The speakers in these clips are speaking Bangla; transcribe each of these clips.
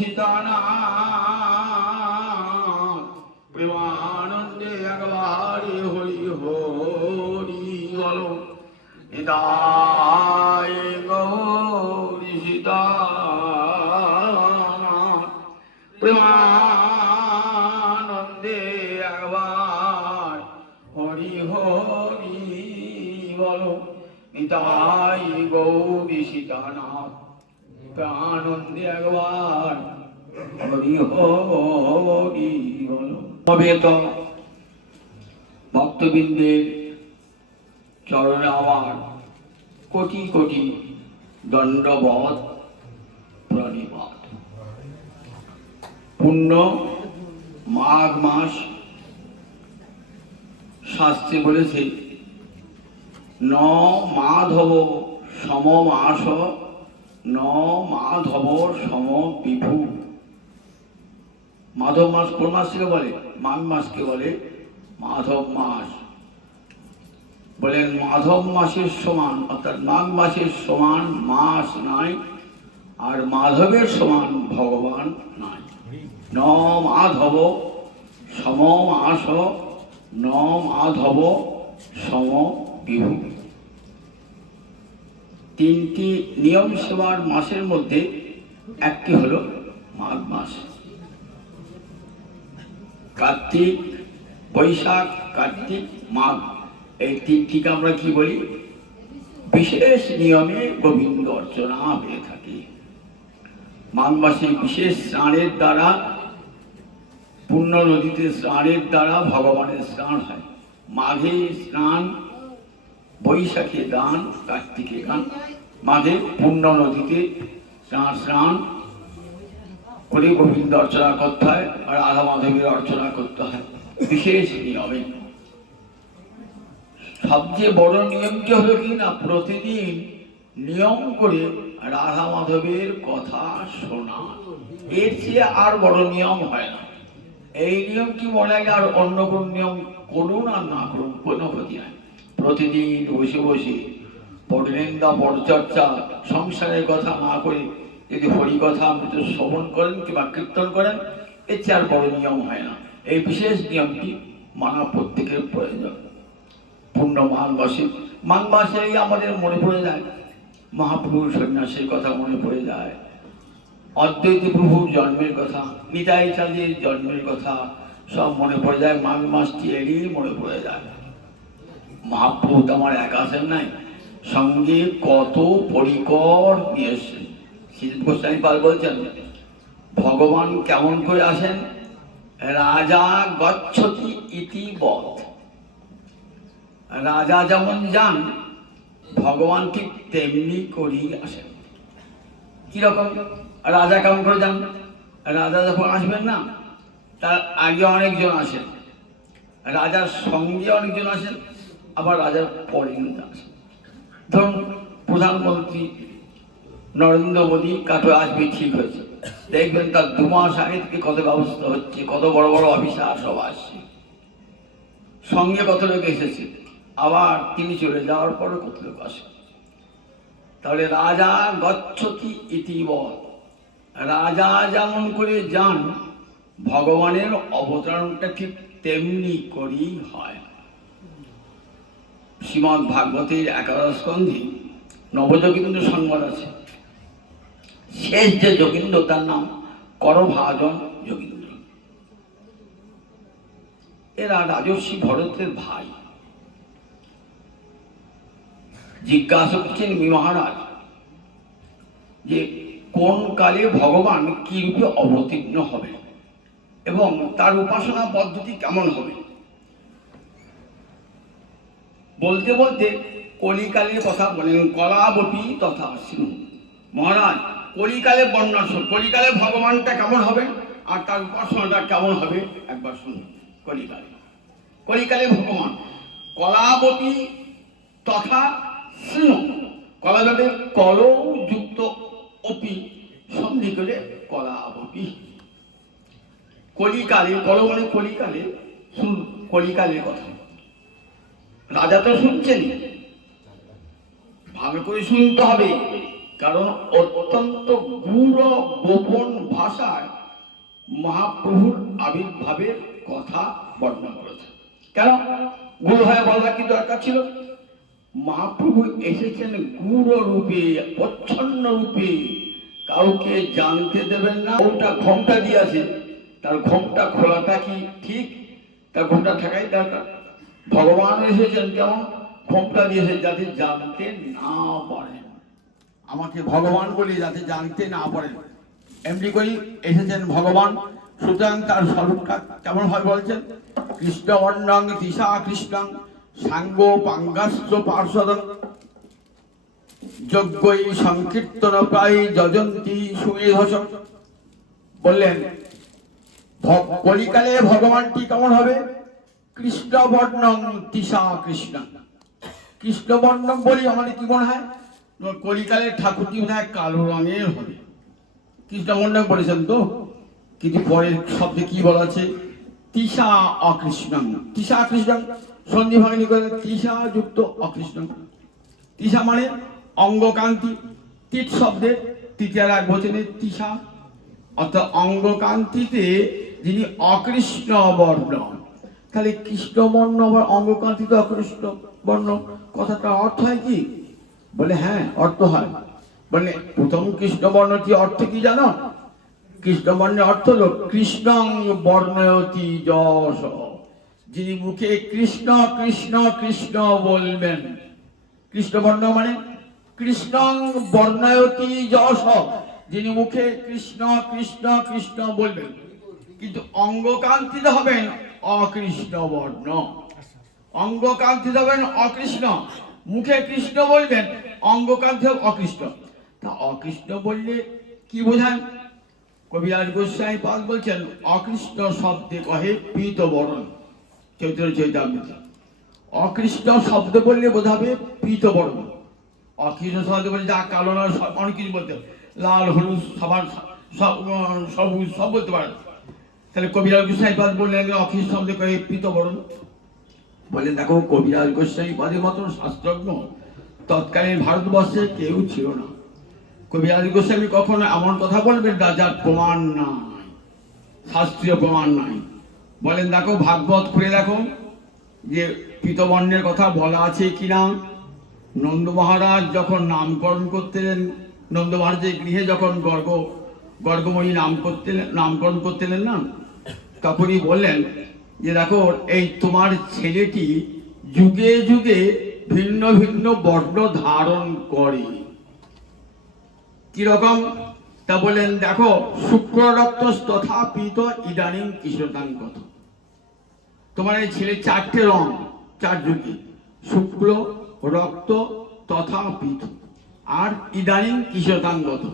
সীতানাথ প্রেমানন্দে একবারে হরি হরি বলো নিতাই গৌরী সীতানাথ প্রেমানন্দে একবার হরি হরি বলো নিতাই গৌরী সীতানাথ প্রেমানন্দে একবার হরি হরি বলো। তবে তো ভক্তবৃন্দের চরণে আমার কোটি কোটি দণ্ডবৎ প্রণিপাত। পূর্ণ মাঘ মাস শাস্ত্রে বলেছে ন মাধব সম মাস ন মাধব সম বিভু। মাধব মাস কোন মাসকে বলে? মাঘ মাসকে বলে মাধব মাস। বলেন মাধব মাসের সমান অর্থাৎ মাঘ মাসের সমান মাস নাই, আর মাধবের সমান ভগবান নাই। ন মাধব সম মাস ন মাধব সম বিভু। তিনটি নিয়ম সেবার মাসের মধ্যে একটি হলো মাঘ মাস। কার্তিক, বৈশাখ, কার্তিক, মাঘ, এই তিনটিকে আমরা কি বলি? বিশেষ নিয়মে গোবিন্দ অর্চনা হয়ে থাকে। মাঘ মাসে বিশেষ স্নানের দ্বারা, পূর্ণ নদীতে স্নানের দ্বারা ভগবানের স্নান হয়। মাঘে স্নান, বৈশাখে দান, কার্তিকে গান। মাঘে পূর্ণ নদীতে স্নান করে গোবিন্দ অর্চনা করতে হয়, আর রাধা মাধবের অর্চনা করতে হয় বিশেষ নিয়মে। সবচেয়ে বড় নিয়মটি হলো কি না, প্রতিদিন নিয়ম করে রাধা মাধবের কথা শোনা। এর চেয়ে আর বড় নিয়ম হয় না। এই নিয়মটি মনে হয় আর অন্য কোন নিয়ম করুন আর না করুন কোনো ক্ষতি নাই। প্রতিদিন বসে বসে পরনিন্দা পরচর্চা সংসারের কথা না করে যদি হরি কথা শ্রবণ করেন কিংবা কীর্তন করেন, এর চেয়ে আর বড় নিয়ম হয় না। এই বিশেষ নিয়মটি মানা প্রত্যেকের প্রয়োজন। পূর্ণ মাঘ মাসে, মাঘ মাসেই আমাদের মনে পড়ে যায় মহাপ্রভুর সন্ন্যাসের কথা মনে পড়ে যায়, অদ্বৈত প্রভুর জন্মের কথা, নিতাই চাঁদের জন্মের কথা সব মনে পড়ে যায়। মাঘ মাসটি এড়িয়ে মনে পড়ে যায়। মহাপ্রভু তো আমার এক আসেন নাই, সঙ্গে কত পরিকর নিয়ে এসছেন। শ্রীজিৎ গোস্বামী পাল বলছেন ভগবান কেমন করে আসেন? রাজা গচ্ছতি ইতি বৎ। রাজা যেমন যান ভগবান ঠিক তেমনি করেই আসেন। কিরকম? রাজা কেমন করে যান? রাজা যখন আসবেন না, তার আগে অনেকজন আসেন, রাজার সঙ্গে অনেকজন আসেন, আবার রাজার পরে আসেন। ধরুন প্রধানমন্ত্রী নরেন্দ্র মোদী কাছে আসবে, ঠিক হয়েছে, দেখবেন তার 2 মাস আগে থেকে কত ব্যবস্থা হচ্ছে, কত বড় বড় অফিসার সব আসছে, সঙ্গে কত লোক এসেছে, আবার তিনি চলে যাওয়ার পরে কত লোক আসে। তাহলে রাজা গচ্ছতি ইতিবৎ, রাজা যেমন করে যান ভগবানের অবতরণটা ঠিক তেমনি করেই হয়। শ্রীমদ্ ভাগবতের 11 স্কন্ধে নবযোগীন্দ্র সংবাদ আছে। শেষ যে যোগীন্দ্র তার নাম করভাজন যোগীন্দ্র। এরা রাজর্ষি ভরতের ভাই। জিজ্ঞাসা করছেন মহারাজ যে কোন কালে ভগবান কি রূপে অবতীর্ণ হবে এবং তার উপাসনা পদ্ধতি কেমন হবে। বলতে বলতে কলিকালের কথা বলেন। কলাবপি তথা শুনুন মহারাজ, কলিকালে বর্ণনা, কলিকালে ভগবানটা কেমন হবে আর তার উপাসনাটা কেমন হবে একবার শুনুন। কলিকালে ভগবান কলাবপি তথা শুনুন। কলাবে কল যুক্ত অপি সন্ধি করে কলাবপি। কলিকালে, কল মানে কলিকালে, শুন কলিকালের কথা। রাজা তো শুনছেন, ভালো করে শুনতে হবে, কারণ অত্যন্ত গূঢ় গোপন ভাষায় মহাপ্রভুর আবির্ভাবের কথা বর্ণনা করেছে। কেন গূঢ় হয়ে বলা কি দরকার ছিল? মহাপ্রভু এসেছেন গূঢ় রূপে, প্রচ্ছন্ন রূপে, কাউকে জানতে দেবেন না। ওটা ঘোমটা দিয়েছে, তার ঘোমটা খোলাটা কি ঠিক? তার ঘোমটা থাকাই দরকার। ভগবান এসেছেন কেমন? ঘোমটা দিয়েছে যাতে জানতে না পারেন, আমাকে ভগবান বলি যাতে জানতে না পারেন। এমনি করেই এসেছেন ভগবান। সুতরাং তার স্বরূপটা কেমন হয় বলছেন? কৃষ্ণবর্ণং দিশা কৃষ্ণং সাঙ্গ পাঙ্গাস্ত্র পার্শ্বদং যজ্ঞই সংকীর্তন প্রায় যজন্তী সুমেধস। বললেন কলিকালে ভগবানটি কেমন হবে? কৃষ্ণবর্ণং দিশা কৃষ্ণং। কৃষ্ণবর্ণং বলি আমাদের কি মনে হয়? কলিকালের ঠাকুরটি মনে হয় কালো রঙের হবে। কৃষ্ণবর্ণং বলেছেন তো, কিন্তু পরের শব্দে কি বলা আছে? তিসা অকৃষ্ণং। তিসা কৃষ্ণং সন্ধি ভাঙনি করে তিসা যুক্ত অকৃষ্ণং। তিসা মানে অঙ্গকান্তি। তিত শব্দের তৃতীয় এক বচনে তিসা, অর্থাৎ অঙ্গকান্তিতে যিনি অকৃষ্ণ বর্ণ। তাহলে কৃষ্ণবর্ণ আবার অঙ্গকান্তিতে অকৃষ্ণ বর্ণ, কথাটা অর্থ হয় কি? বলে হ্যাঁ অর্থ হয়। বলে প্রথম কৃষ্ণবর্ণটি অর্থ কি জানো? কৃষ্ণবর্ণের অর্থ হল কৃষ্ণং বর্ণয়তি যশ, যিনি মুখে কৃষ্ণ কৃষ্ণ কৃষ্ণ বলবেন। কৃষ্ণবর্ণ মানে কৃষ্ণং বর্ণয়তি যশ, যিনি মুখে কৃষ্ণ কৃষ্ণ কৃষ্ণ বলবেন, কিন্তু অঙ্গকান্তিতে হবেন অকৃষ্ণ বর্ণ। অঙ্গকান্তিতে হবেন অকৃষ্ণ, মুখে কৃষ্ণ বলবেন, অঙ্গকান্তি অকৃষ্ণ। তা অকৃষ্ণ বললে কি বোঝায়? কবিরাজ গোস্বামী পাদ বলছেন অকৃষ্ণ শব্দে কহে পীত বরণ। চৈতন্য চৈতামৃত। অকৃষ্ণ শব্দ বললে বোঝাবে পীত বরণ। অকৃষ্ণ শব্দ বলে যা কালো না, অনেক কিছু বলতে হবে, লাল হলুদ সবার সবুজ সব বলতে পারেন। তাহলে কবিরাজ গোস্বামী পাদ বললেন অকৃষ্ণ শব্দে কহে পীত বরণ। বলেন দেখো কবিরাজ গোস্বামী পাদের মতন শাস্ত্রজ্ঞ তৎকালীন ভারতবর্ষে কেউ ছিল না। কবিরাজ গোস্বামী কখনো এমন কথা বলবেন না যার প্রমাণ নাই, শাস্ত্রীয় প্রমাণ নাই। বলেন দেখো ভাগবত খুলে দেখো যে পীতবর্ণের কথা বলা আছে কিনা। নন্দ মহারাজ যখন নামকরণ করতেন, নন্দ মহারাজের গৃহে যখন গর্গময়ী নামকরণ করতেলেন না, তখনই বললেন যে দেখো এই তোমার ছেলেটি যুগে যুগে ভিন্ন ভিন্ন বর্ণ ধারণ করে। কিরকম? তা বলেন দেখো শুক্র রক্ত তথা পীত ইদানিং কৃষ্ণতাঙ্গত। তোমার এই ছেলে চারটে রং, চার যুগে, শুক্র রক্ত তথা পীত আর ইদানিং কৃষ্ণতাঙ্গত।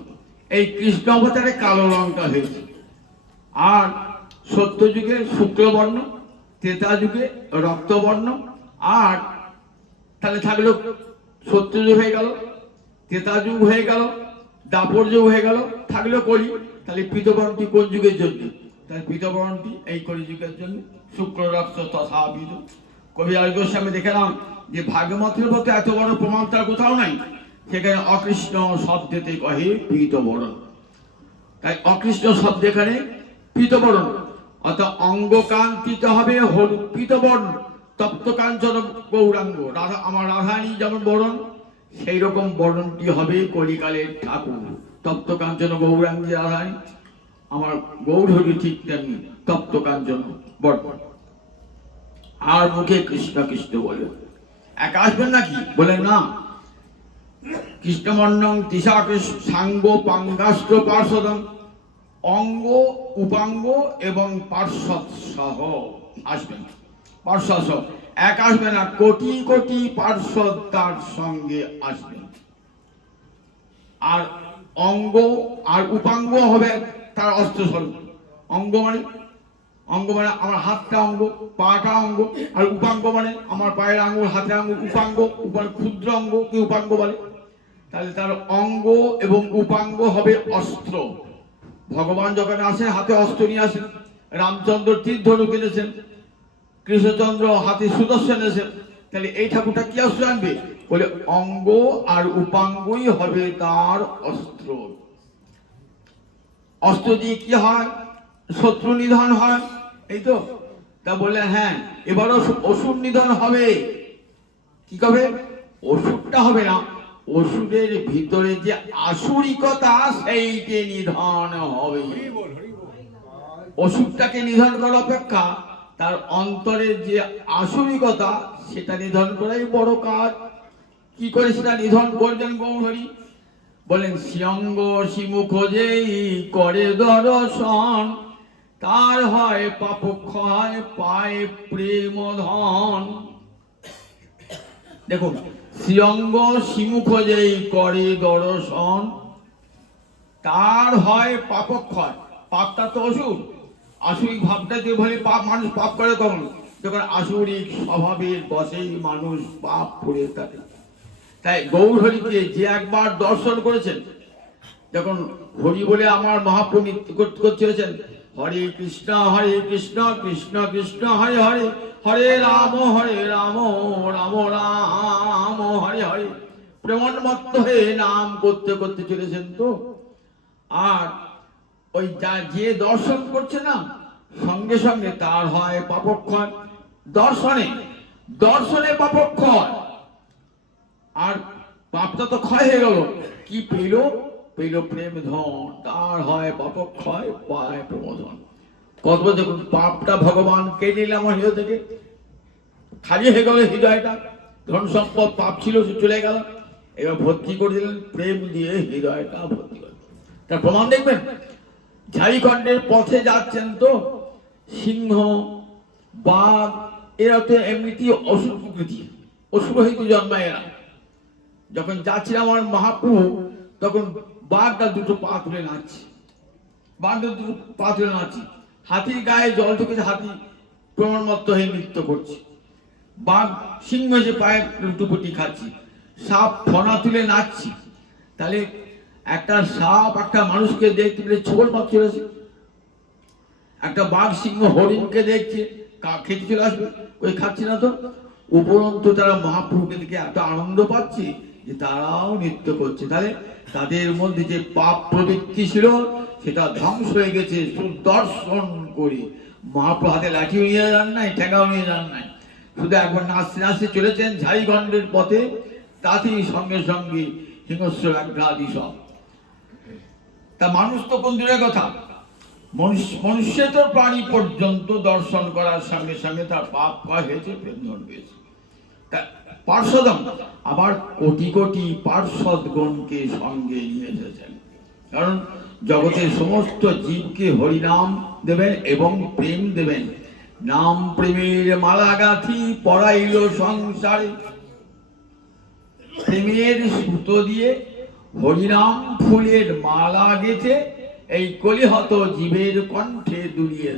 এই কৃষ্ণ অবতারে কালো রংটা হয়েছে। আর সত্য যুগে শুক্লবর্ণ, ত্রেতা যুগে রক্তবর্ণ, আর তাহলে থাকলো সত্য যুগ হয়ে গেল, ত্রেতা যুগ হয়ে গেল, দাপর যুগ হয়ে গেল, থাকলো কলি। তাহলে পীতবর্ণটি কোন যুগের জন্য? তাহলে পীতবর্ণটি এই কলি যুগের জন্য। শুক্র রক্ত তথা পীত। কবিরাজ গোস্বামী দেখলাম যে ভাগবতের মতো এত বড় প্রমাণ তার কোথাও নাই। সেখানে অকৃষ্ণ শব্দেতে কহে পীতবরণ। তাই অকৃষ্ণ শব্দ এখানে পীতবরণ, অর্থাৎ অঙ্গকান্তিতে হবে হলুদ পীতবর্ণ। তপ্ত কাঞ্চন গৌরাঙ্গ, রাধা আমার রাধারানী যেমন বরণ, সেই রকম বরণটি হবে কলিকালের ঠাকুর। তপ্ত কাঞ্চন গৌরাঙ্গী রাধারানী, আমার গৌর হরি ঠিক তেমনি তপ্ত কাঞ্চন বর্ণ। আর মুখে কৃষ্ণ কৃষ্ণ বলে এক আসবেন নাকি? বলে না। কৃষ্ণবর্ণং তিসা সাঙ্গ পাঙ্গাস্ত্র পার্শ্বদং, অঙ্গ উপাঙ্গ এবং পার্শ্বদ সহ আসবেন। পার্শ্বদ সহ এক আসবে না, কোটি কোটি পার্শ্বদ তার সঙ্গে আসবেন। আর অঙ্গ আর উপাঙ্গ হবে তার অস্ত্র স্বরূপ। অঙ্গ মানে আমার হাতটা অঙ্গ, পাটা অঙ্গ, আর উপাঙ্গ মানে আমার পায়ের আঙ্গুল, হাতের আঙ্গুল। উপাঙ্গ উপরে ক্ষুদ্র অঙ্গ কি উপাঙ্গ বলে। তাহলে তার অঙ্গ এবং উপাঙ্গ হবে অস্ত্র। ভগবান যখন আসেন হাতে অস্ত্র নিয়ে আসেন। রামচন্দ্র তীর ধনুক এনেছেন, কৃষ্ণচন্দ্র হাতে সুদর্শন এনেছেন, তাহলে এই ঠাকুরটা কি অস্ত্র আনবে? বলে অঙ্গ আর উপাঙ্গই হবে তার অস্ত্র। অস্ত্র দিয়ে কি হয়? শত্রু নিধন হয়, এই তো। তা বললে হ্যাঁ, এবারও অসুর নিধন হবে। কি হবে? অসুরটা হবে না, অসুরের ভিতরে যে আসুরিকতা সেইটে নিধন হবে। অসুরটাকে নিধন করার অপেক্ষা তার অন্তরের যে আসুরিকতা সেটা নিধন করাই বড় কাজ। কি করে সেটা নিধন করবেন গৌরহরি? বলেন শ্রীঅঙ্গ শিমুখ যেই করে দর্শন, তার হয় পাপ ক্ষয় পায় প্রেম ধন। দেখুন, শ্রীঅঙ্গ শিমুখ যেই করে দর্শন, তার হয় পাপ ক্ষয়। পাপটা তো অসুর, আসুরিক ভাবটা যে বলে পাপ, মানুষ পাপ করে কখন? যখন আসুরিক স্বভাবের বশেই মানুষ পাপ করে থাকে। তাই গৌরহরিকে যে একবার দর্শন করেছেন, যখন হরি বলে আমার মহাপ্রভু নৃত্য করছিলেন, হরে কৃষ্ণ কৃষ্ণ কৃষ্ণ হরে হরে, হরে রাম রাম রাম হরে হরে, প্রেমন্মত্ত হয়ে নাম করতে করতে চলেছেন তো। আর ওই যে দর্শন করছে না, সঙ্গে সঙ্গে তার হয় পাপক্ষয়। দর্শনে দর্শনে পাপক্ষয়। আর পাপটা তো ক্ষয় হয়ে গেল, কি পেল? পেল প্রেম ধন, তার হয় পাপক্ষয় পায় প্রমোধন। কত দেখুন, পাপটা ভগবান কেটে নিলাম আমার হৃদয় থেকে, খালি হয়ে গেল হৃদয়টা। ধন সম্পদ পাপ ছিল, সে চলে গেল, এবার ভর্তি করে দিলেন প্রেম দিয়ে, হৃদয়টা ভর্তি করে। তার প্রমাণ দেখবেন, ঝাড়খণ্ডের পথে যাচ্ছেন তো, সিংহ বাঘ এরা তো এমনিতেই অসুর প্রকৃতি, অসুর হইতে জন্মায় এরা। যখন যাচ্ছিলাম আমার মহাপ্রভু, তখন বাঘটা দুটো পা তুলে নাচছে, বাঘটা দুটো পা তুলে নাচছে, হাতির গায়ে জল ঢুকেছে, হাতি প্রমাণমত্ত হয়ে নৃত্য করছে, বাঘ সিংহ যে পায়ে লুটুপুটি খাচ্ছি, সাপ ফনা তুলে নাচছি। তাহলে একটা সাপ একটা মানুষকে দেখতে পেলে ছোবল মাছ চলে আসে, একটা বাঘ সিংহ হরিণকে দেখছে, খেতে চলে আসবে, ওই খাচ্ছে না তো। উপরন্তু তারা মহাপ্রভুকে দেখে এত আনন্দ পাচ্ছে যে তারাও নৃত্য করছে। তাহলে তাদের মধ্যে যে পাপ প্রবৃত্তি ছিল সেটা ধ্বংস হয়ে গেছে সুদর্শন করে। মহাপ্রভু হাতে লাঠিও নিয়ে যান নাই, ঠেঙ্গাও নিয়ে যান নাই, শুধু একবার নাচতে নাচতে চলেছেন ঝাড়খণ্ডের পথে, তাতেই সঙ্গে সঙ্গে হিংস্র ব্যাঘ্রাদি সব। তা মানুষ তো কোন দূরের কথা, মনুষ্যেতর প্রাণী পর্যন্ত দর্শন করার সঙ্গে সঙ্গে তার পাপ ক্ষয় হয়েছে, প্রেম ধন পেয়েছে। পার্শ্বদম আবার কোটি কোটি পার্শ্বদগণকে সঙ্গে নিয়ে এসেছেন, কারণ জগতের সমস্ত জীবকে হরিনাম দেবেন এবং প্রেম দেবেন। নাম প্রেমের মালা গাঁথি পড়াইল সংসারে, প্রেমের সুতো দিয়ে হরিনাম ফুলের মালা গেঁথে এই কলিহত জীবের কণ্ঠে দুলিয়ে।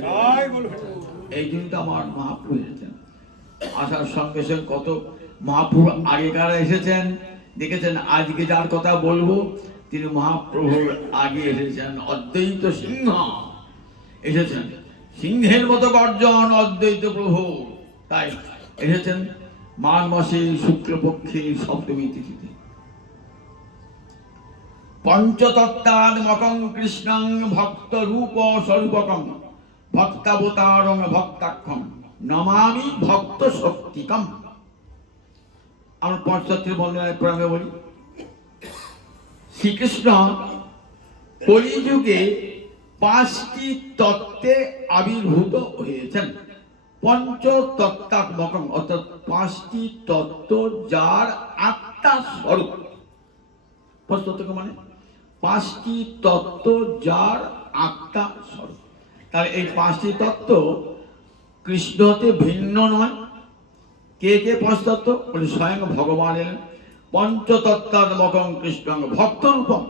এই জন্য আমার মহাপ্রভু এসেছেন। আসার সঙ্গে সঙ্গে কত মহাপ্রভু আগেকার এসেছেন, দেখেছেন। আজকে যার কথা বলবো তিনি মহাপ্রভুর আগে এসেছেন, অদ্বৈত সিংহ এসেছেন, সিংহের মতো গর্জন অদ্বৈত প্রভু। তাই এসেছেন মাঘ মাসে শুক্লপক্ষে সপ্তমী তিথিতে। পঞ্চতত্ত্বাত্মকং কৃষ্ণং ভক্ত রূপ স্বরূপকং ভক্তাবতারং ভক্তাক্ষম নমামি ভক্ত শক্তিকম। আমরা পঞ্চতত্ত্বের বর্ণনায় প্রণামে বলি, শ্রীকৃষ্ণ কলিযুগে 5টি তত্ত্বে আবির্ভূত হয়েছেন। পঞ্চতত্ত্বাত্মকং অর্থাৎ 5টি তত্ত্ব যার আত্মা স্বরূপ। পঞ্চতত্ত্ব মানে 5টি তত্ত্ব যার আত্মা স্বরূপ। তাহলে এই 5টি তত্ত্ব কৃষ্ণ হতে ভিন্ন নয়। কে কে 5 তত্ত্ব? বলে স্বয়ং ভগবান এলেন। পঞ্চতত্ত্বাত্মকং কৃষ্ণং ভক্ত রূপম,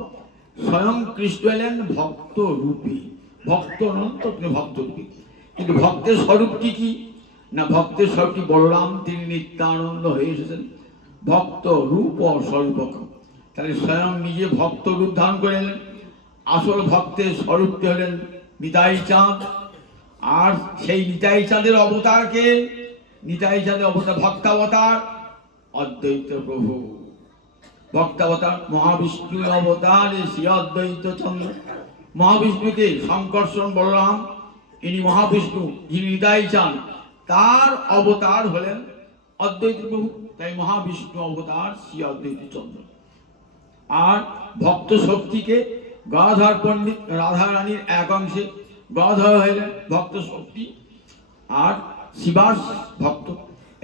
স্বয়ং কৃষ্ণ এলেন ভক্ত রূপী। ভক্ত নন তো তিনি ভক্ত রূপী। কিন্তু ভক্তের স্বরূপটি কি না? ভক্তের স্বরূপটি বলরাম, তিনি নিত্যানন্দ হয়ে এসেছেন। ভক্ত রূপ স্বরূপকম, তাহলে স্বয়ং নিজে ভক্ত রূপ ধারণ করে এলেন। আসল ভক্তের স্বরূপটি হলেন নিতাই চাঁদ। আর সেই নিতাই চাঁদের অবতারকে নিতাই চাঁদের অবতার ভক্তাবতার অদ্বৈত প্রভু, ভক্তাবতার মহাবিষ্ণু অবতার শ্রী অদ্বৈত চন্দ্র। মহাবিষ্ণুকে সংকর্ষণ বলরাম, ইনি মহাবিষ্ণু, যিনি নিতাই চাঁদ, তার অবতার হলেন অদ্বৈত প্রভু, তাই মহাবিষ্ণু অবতার শ্রী অদ্বৈত চন্দ্র। আর ভক্ত শক্তিকে গদাধর পণ্ডিত রাধা রানীর এক অংশে গদাধর হইলেন ভক্ত শক্তি, আর শিবাস ভক্ত,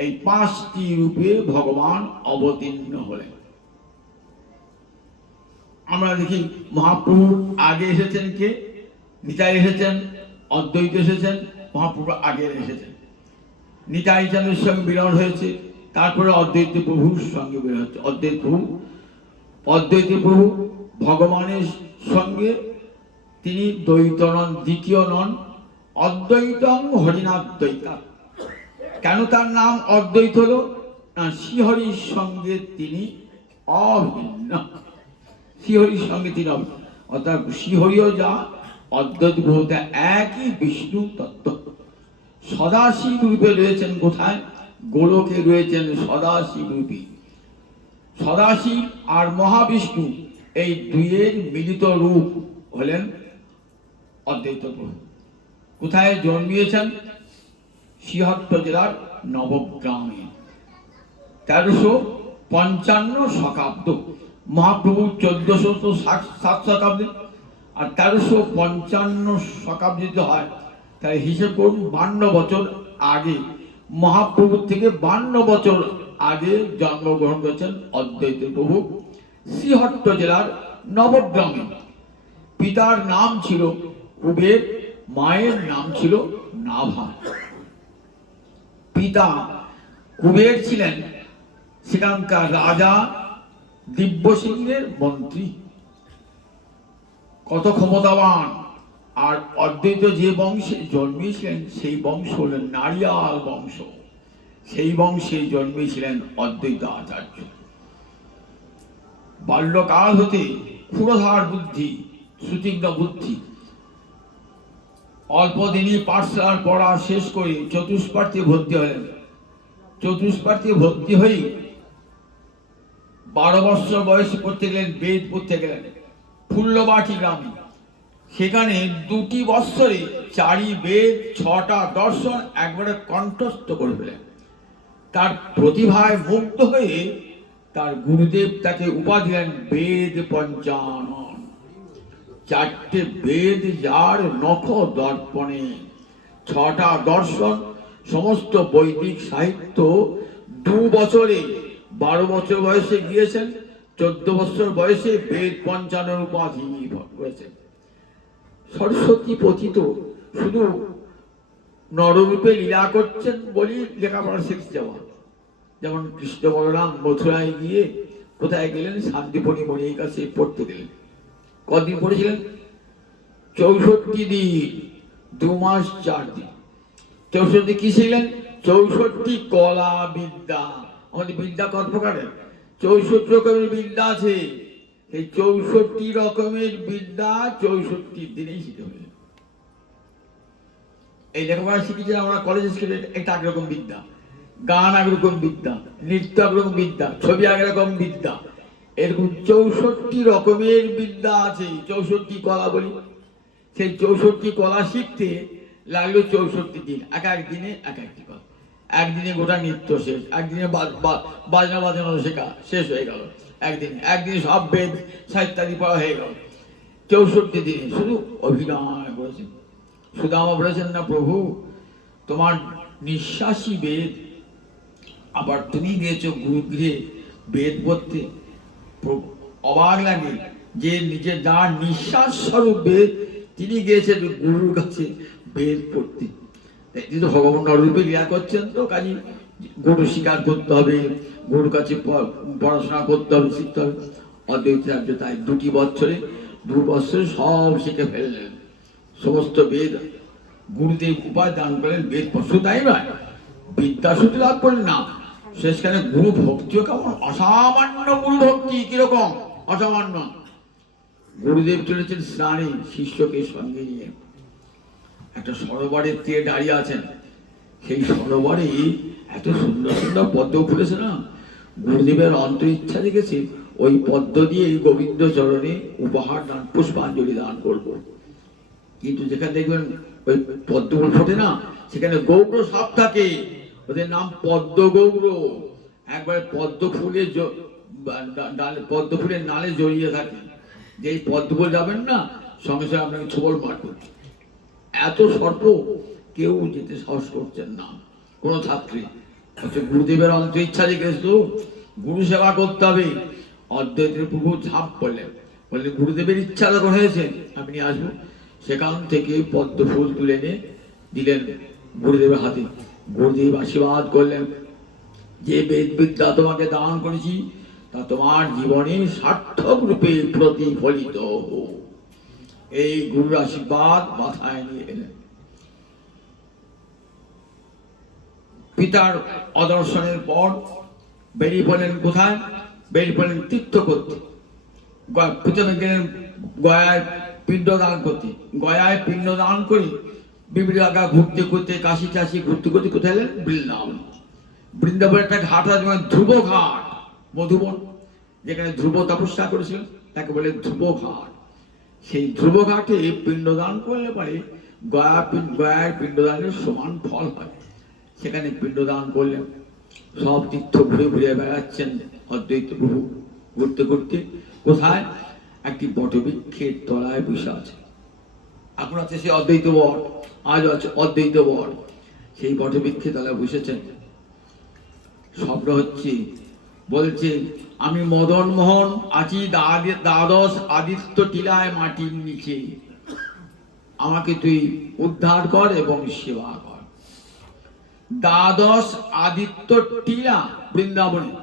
এই পাঁচটি রূপে ভগবান অবতীর্ণ হলেন। আমরা দেখি মহাপ্রভু আগে এসেছেন কে? নিতাই এসেছেন, অদ্বৈত এসেছেন, মহাপ্রভু আগে এসেছেন। নিতাই চাঁদের সঙ্গে বিরল হয়েছে, তারপরে অদ্বৈত প্রভুর সঙ্গে বিরল হচ্ছে। অদ্বৈত প্রভু ভগবানের সঙ্গে তিনি দ্বৈত নন, দ্বিতীয় নন, অদ্বৈতং হরিণাদ্বৈতা। কেন তার নাম অদ্বৈত হলো? না, শ্রীহরির সঙ্গে তিনি অভিন্ন, শ্রীহরির সঙ্গে তিনি অভিন্ন, অর্থাৎ শ্রীহরিও যা অদ্বৈত প্রভু একই বিষ্ণু তত্ত্ব। সদাশিব রূপে রয়েছেন কোথায়? গোলকে রয়েছেন সদাশিব রূপী। সদাশিব আর মহাবিষ্ণু এই দুইয়ের মিলিত রূপ হলেন অদ্বৈত প্রভু। কোথায় জন্মিয়েছেন? শ্রীহট্ট জেলার নবগ্রামে 1355 শতাব্দ। মহাপ্রভু 1407 শতাব্দী, আর 1355 শতাব্দীতে হয়, তাই হিসেব করুন 52 বছর আগে, মহাপ্রভুর থেকে 52 বছর আগে জন্মগ্রহণ করেছেন অদ্বৈত প্রভু শ্রীহট্ট জেলার নবগ্রামে। পিতার নাম ছিল কুবের, মায়ের নাম ছিল নাভা। পিতা কুবের ছিলেন সেখানকার রাজা দিব্যসিংহের মন্ত্রী, কত ক্ষমতাবান। আর অদ্বৈত যে বংশে জন্মিয়েছিলেন সেই বংশ হলেন নারিয়াল বংশ, সেই বংশে জন্মেছিলেন অদ্বৈত আচার্য। বাল্যকাল হতে ক্ষুরধার বুদ্ধি, সুতীক্ষ্ণ বুদ্ধি। অল্প দিনই পাঠশালার পড়া শেষ করে চতুষ্পাঠে ভর্তি হলেন। চতুষ্পাঠে ভর্তি হয়ে 12 বছর বয়সে পড়তে গেলেন, বেদ পড়তে গেলেন ফুল্লবাটি গ্রামে। সেখানে 2 বৎসরে 4 বেদ, 6টা দর্শন একবারে কণ্ঠস্থ করে ফেলেন। তার প্রতিভায় মুগ্ধ হয়ে তার গুরুদেব তাকে উপাধি দিলেন বেদ পঞ্চানন। 4টে বেদ যার নখ দর্পণে, 6টা দর্শন, সমস্ত বৈদিক সাহিত্য 2 বছরে, 12 বছর বয়সে গিয়েছেন, 14 বছর বয়সে বেদ পঞ্চানন উপাধি করেছেন। সরস্বতী পতিত শুধু নররূপে লীলা করছেন বলি লেখাপড়া শিখতে যাওয়া। যেমন কৃষ্ণ বলরাম মথুরায় গিয়ে কোথায় গেলেন? শান্তিপণি মণির কাছে পড়তে গেলেন। কদিন পড়েছিলেন? 64 দিন, 2 মাস 4 দিন। 64 কি ছিলেন? 64 কলা বিদ্যা। আমাদের বিদ্যা কত প্রকারের? 64 রকমের বিদ্যা আছে। এই 64 রকমের বিদ্যা 64 দিনেই শিখতে হবে। এই লেখাপড়া শিখেছি আমরা কলেজে স্কুলে, একটা একরকম বিদ্যা, গান একরকম বিদ্যা, নৃত্য একরকম বিদ্যা, ছবি একরকম বিদ্যা, এরকম 64 রকমের বিদ্যা আছে। 64 কলা বলি। সেই 64 কলা শিখতে লাগলো 64 দিন, এক এক দিনে এক একটি কলা। একদিনে গোটা নৃত্য শেষ, একদিনে বাজনা বাজানো শেখা শেষ হয়ে গেল, একদিনে সব বেদ সাহিত্যাদি পড়া হয়ে গেল। 64 দিনে শুধু অভিনয় করেছেন। সুদামা বলেছেন, না প্রভু তোমার নিঃশ্বাসী বেদ, আবার তুমি গিয়েছো গুরুগৃহে বেদ পড়তে। অবাক লাগে যে নিজের যার নিঃশ্বাস স্বরূপ বেদ, তিনি গিয়েছেন গুরুর কাছে বেদ পড়তে। তিনি তো ভগবান নররূপে লীলা করছেন, তো কাজে গুরু স্বীকার করতে হবে, গুরুর কাছে পড়াশোনা করতে হবে, শিখতে হবে। অদ্বৈত তাই 2 বছরে 2 বছরে সব শিখে ফেললেন, সমস্ত বেদ। গুরুদেব উপায় দান করেন বেদ পড়া, তাই নয় বিদ্যা শুধু লাভ করেন না, শেষখানে গুরু ভক্তিও কেমন অসামান্য। গুরু ভক্তি কিরকম অসামান্য! গুরুদেব চলেছেন স্নানে শিষ্যকে সঙ্গে নিয়ে, একটা সরোবরের তীরে দাঁড়িয়ে আছেন। সেই সরোবরে এত সুন্দর সুন্দর পদ্ম ফুটেছে না, গুরুদেবের অন্তর ইচ্ছা রেখেছে ওই পদ্ম দিয়ে গোবিন্দ চরণে উপহার দান, পুষ্পাঞ্জলি দান করব। কিন্তু যেখানে দেখবেন ওই পদ্ম ফুল ফোটে না, সেখানে গৌর সাপ থাকে, ওদের নাম পদ্ম গৌর। একবার পদ্ম ফুলের পদ্ম ফুলের নালে জড়িয়ে থাকে, যে এই পদ্ম ফুল যাবেন না, সঙ্গে সঙ্গে আপনাকে ছোবল মারবে। এত সর্প, কেউ যেতে সাহস করছেন না কোনো ছাত্রী। গুরুদেবের অন্ত ইচ্ছা রেখেছে তো গুরু সেবা করতে হবে। অদ্বৈতের প্রভু ঝাঁপ করলেন, বললেন গুরুদেবের ইচ্ছা যখন হয়েছে আপনি আসবো। সেখান থেকে পদ্ম ফুল তুলে এনে দিলেন গুরুদেবের হাতে। গুরুদেব আশীর্বাদ করলেন যে বেদ বিদ্যা তোমাকে দান করেছি তা তোমার জীবনে সার্থক রূপে প্রতিফলিত হোক। এই গুরুর আশীর্বাদ মাথায় নিয়ে এলেন। পিতার অদর্শনের পর বেরিয়ে পড়লেন কোথায়? বেরিয়ে পড়লেন তীর্থ করতে। প্রথমে গেলেন গয়ায় পিণ্ডদান করতে। গয়ায় পিণ্ডদান করে বিভিন্ন জায়গা ঘুরতে ঘুরতে, কাশি টাশি ঘুরতে ঘুরতে কোথায় এলেন? বৃন্দাবন। বৃন্দাবনের একটা ঘাট আছে ধ্রুব ঘাট, মধুবন, যেখানে ধ্রুব তপস্যা করেছিল তাকে বলে ধ্রুব ঘাট। সেই ধ্রুব ঘাটে পিণ্ডদান করলে পরে গয়ার পিণ্ডদানের সমান ফল হয়। সেখানে পিণ্ডদান করলেন। সব তীর্থ ঘুরে ঘুরে বেড়াচ্ছেন অদ্বৈত প্রভু। ঘুরতে ঘুরতে কোথায়? একটি বটবৃক্ষের তলায় বসে আছে। এখন আছে সেই অদ্বৈত বট, আজ আছে অদ্বৈত বট। সেই বটবৃক্ষের তলায় বসেছেন। স্বপ্ন হচ্ছে, বলছে আমি মদন মোহন আছি দ্বাদশ আদিত্য টিলায় মাটির নিচে, আমাকে তুই উদ্ধার কর এবং সেবা কর। দ্বাদশ আদিত্য টিলা বৃন্দাবনে,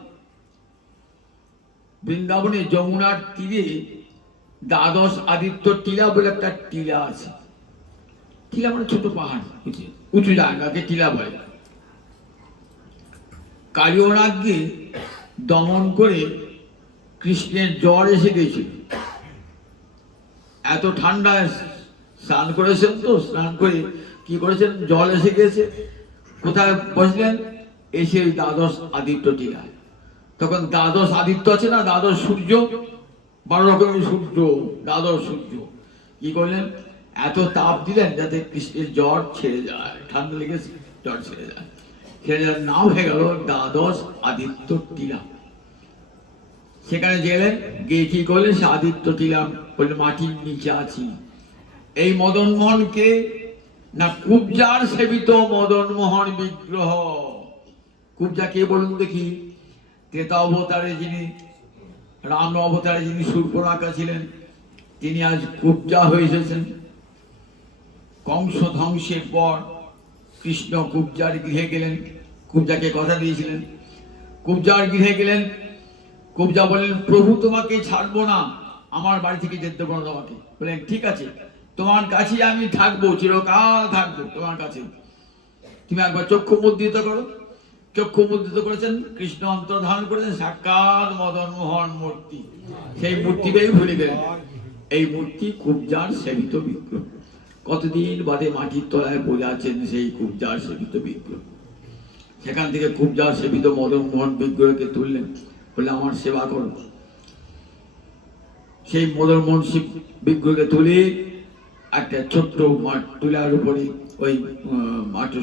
বৃন্দাবনে যমুনার তীরে দ্বাদশ আদিত্য টিলা বলে একটা টিলা আছে। টিলা মানে ছোট পাহাড়, উঁচু জায়গাকে টিলা বলে। কালিয়নাগকে দমন করে কৃষ্ণের জ্বর এসে গেছিল। এত ঠান্ডায় স্নান করেছেন, তো স্নান করে কি করেছেন, জল এসে গেছে। কোথায় বসলেন? এসে ওই দ্বাদশ আদিত্য টিলায়। তখন দ্বাদশ আদিত্য আছে না, দ্বাদশ সূর্য, 12 রকমের সূর্য, দ্বাদশ সূর্য। কি করলেন? এত তাপ দিলেন যাতে কৃষ্ণের জ্বর ছেড়ে যায়, ঠান্ডা লেগেছে জ্বর ছেড়ে যায়। সেটার নাম হয়ে গেল দ্বাদশ আদিত্য টিলা। সেখানে গেলেন, গিয়ে কি করলেন? সে আদিত্য টিলা বললেন মাটির নিচে আছি। এই মদন মোহনকে না কুব্জার সেবিত মদন মোহন বিগ্রহ। কুব্জা কে বলুন দেখি? ত্রেতা অবতারে যিনি, রাম অবতারে যিনি শূর্পণখা ছিলেন, তিনি আজ কুব্জা হয়ে এসেছেন। কংস ধ্বংসের পর কৃষ্ণ কুব্জার গৃহে গেলেন। কুব্জাকে কথা দিয়েছিলেন, কুব্জার গৃহে গেলেন। কুব্জা বললেন প্রভু তোমাকে ছাড়বো না, আমার বাড়ি থেকে যেতে দেবো না তোমাকে। বললেন ঠিক আছে, তোমার কাছে আমি থাকবো, চিরকাল থাকবো তোমার কাছে। তুমি একবার চক্ষু মুদ্রিত করো। চক্ষু মুদ্রিত করেছেন, কৃষ্ণ অন্তর্ধারণ করেছেন, সাক্ষাৎ মদন মোহন মূর্তি। সেই মূর্তি পেয়ে ভুলে গেলেন। এই মূর্তি কুব্জার সেবিত বিগ্রহ। কতদিন বাদে মাটির তলায় পড়ে আছেন সেই কুব্জার সেবিত বিগ্রহ। সেখান থেকে কুব্জার সেবিত মদন মোহন বিগ্রহকে তুললেন, বলে আমার সেবা করো। সেই মদন মোহন বিগ্রহকে তুলে একটা ছোট্ট তুলার উপরে ওই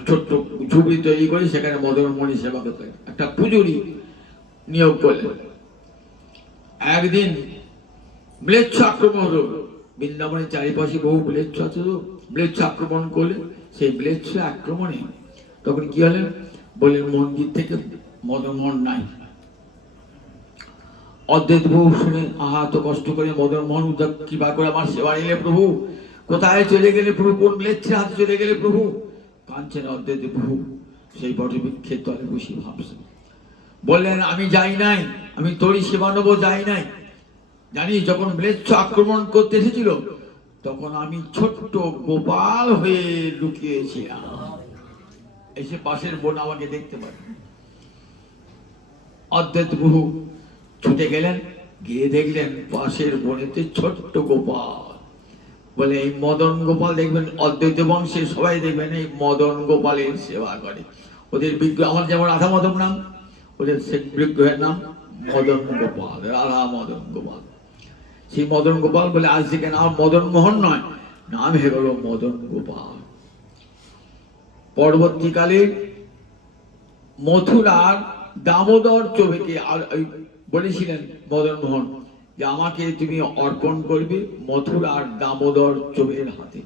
ছোট্ট ঝুপড়ি তৈরি করে সেখানে মদন মোহনের সেবা করতে একটা পুজোরি নিয়োগ করলেন। একদিন ম্লেচ্ছ আক্রমণ হলো। বৃন্দাবনের চারিপাশে বহু ম্লেচ্ছ আছে, তো ম্লেচ্ছ আক্রমণ করলে সেই ম্লেচ্ছ আক্রমণে তখন কি হলেন? বললেন মন্দির থেকে মদন মোহন নাই। অদ্বৈত প্রভু শুনে আহা তো কষ্ট করে মদন মোহন উদ্ধার কৃপা করে আমার সেবা নিলে প্রভু, কোথায় চলে গেলে প্রভু? কোন ম্লেচ্ছের হাতে চলে গেলে প্রভু? কাঁদছেন অদ্বৈত প্রভু। সেই বটবৃক্ষের তলে বসে ভাবছেন। বললেন আমি যাই নাই, আমি তোরই সেবা নেবো, যাই নাই। জানি যখন ম্লেচ্ছ আক্রমণ করতে এসেছিল তখন আমি ছোট্ট গোপাল হয়ে লুকিয়েছিলাম। এসে পাশের বোন আমাকে দেখতে পারে। অদ্বৈত প্রভু ছুটে গেলেন, গিয়ে দেখলেন পাশের বনেতে ছোট্ট গোপাল। বলে এই মদন গোপাল দেখবেন অদ্বৈত বংশের সবাই দেখবেন এই মদন গোপালের সেবা করে। ওদের বিগ্রহ, আমার যেমন রাধা মাধব নাম, ওদের সে বিগ্রহের নাম মদন গোপাল, রাধা মদন গোপাল। সেই মদন গোপাল বলে আজ থেকে নাম মদন মোহন নয়, নাম হয়ে গেল মদন গোপাল। পরবর্তীকালে মথুরার দামোদর চৌবেকে বলেছিলেন মদন মোহন যে আমাকে তুমি অর্পণ করবে মথুরার দামোদর চৌবের হাতে।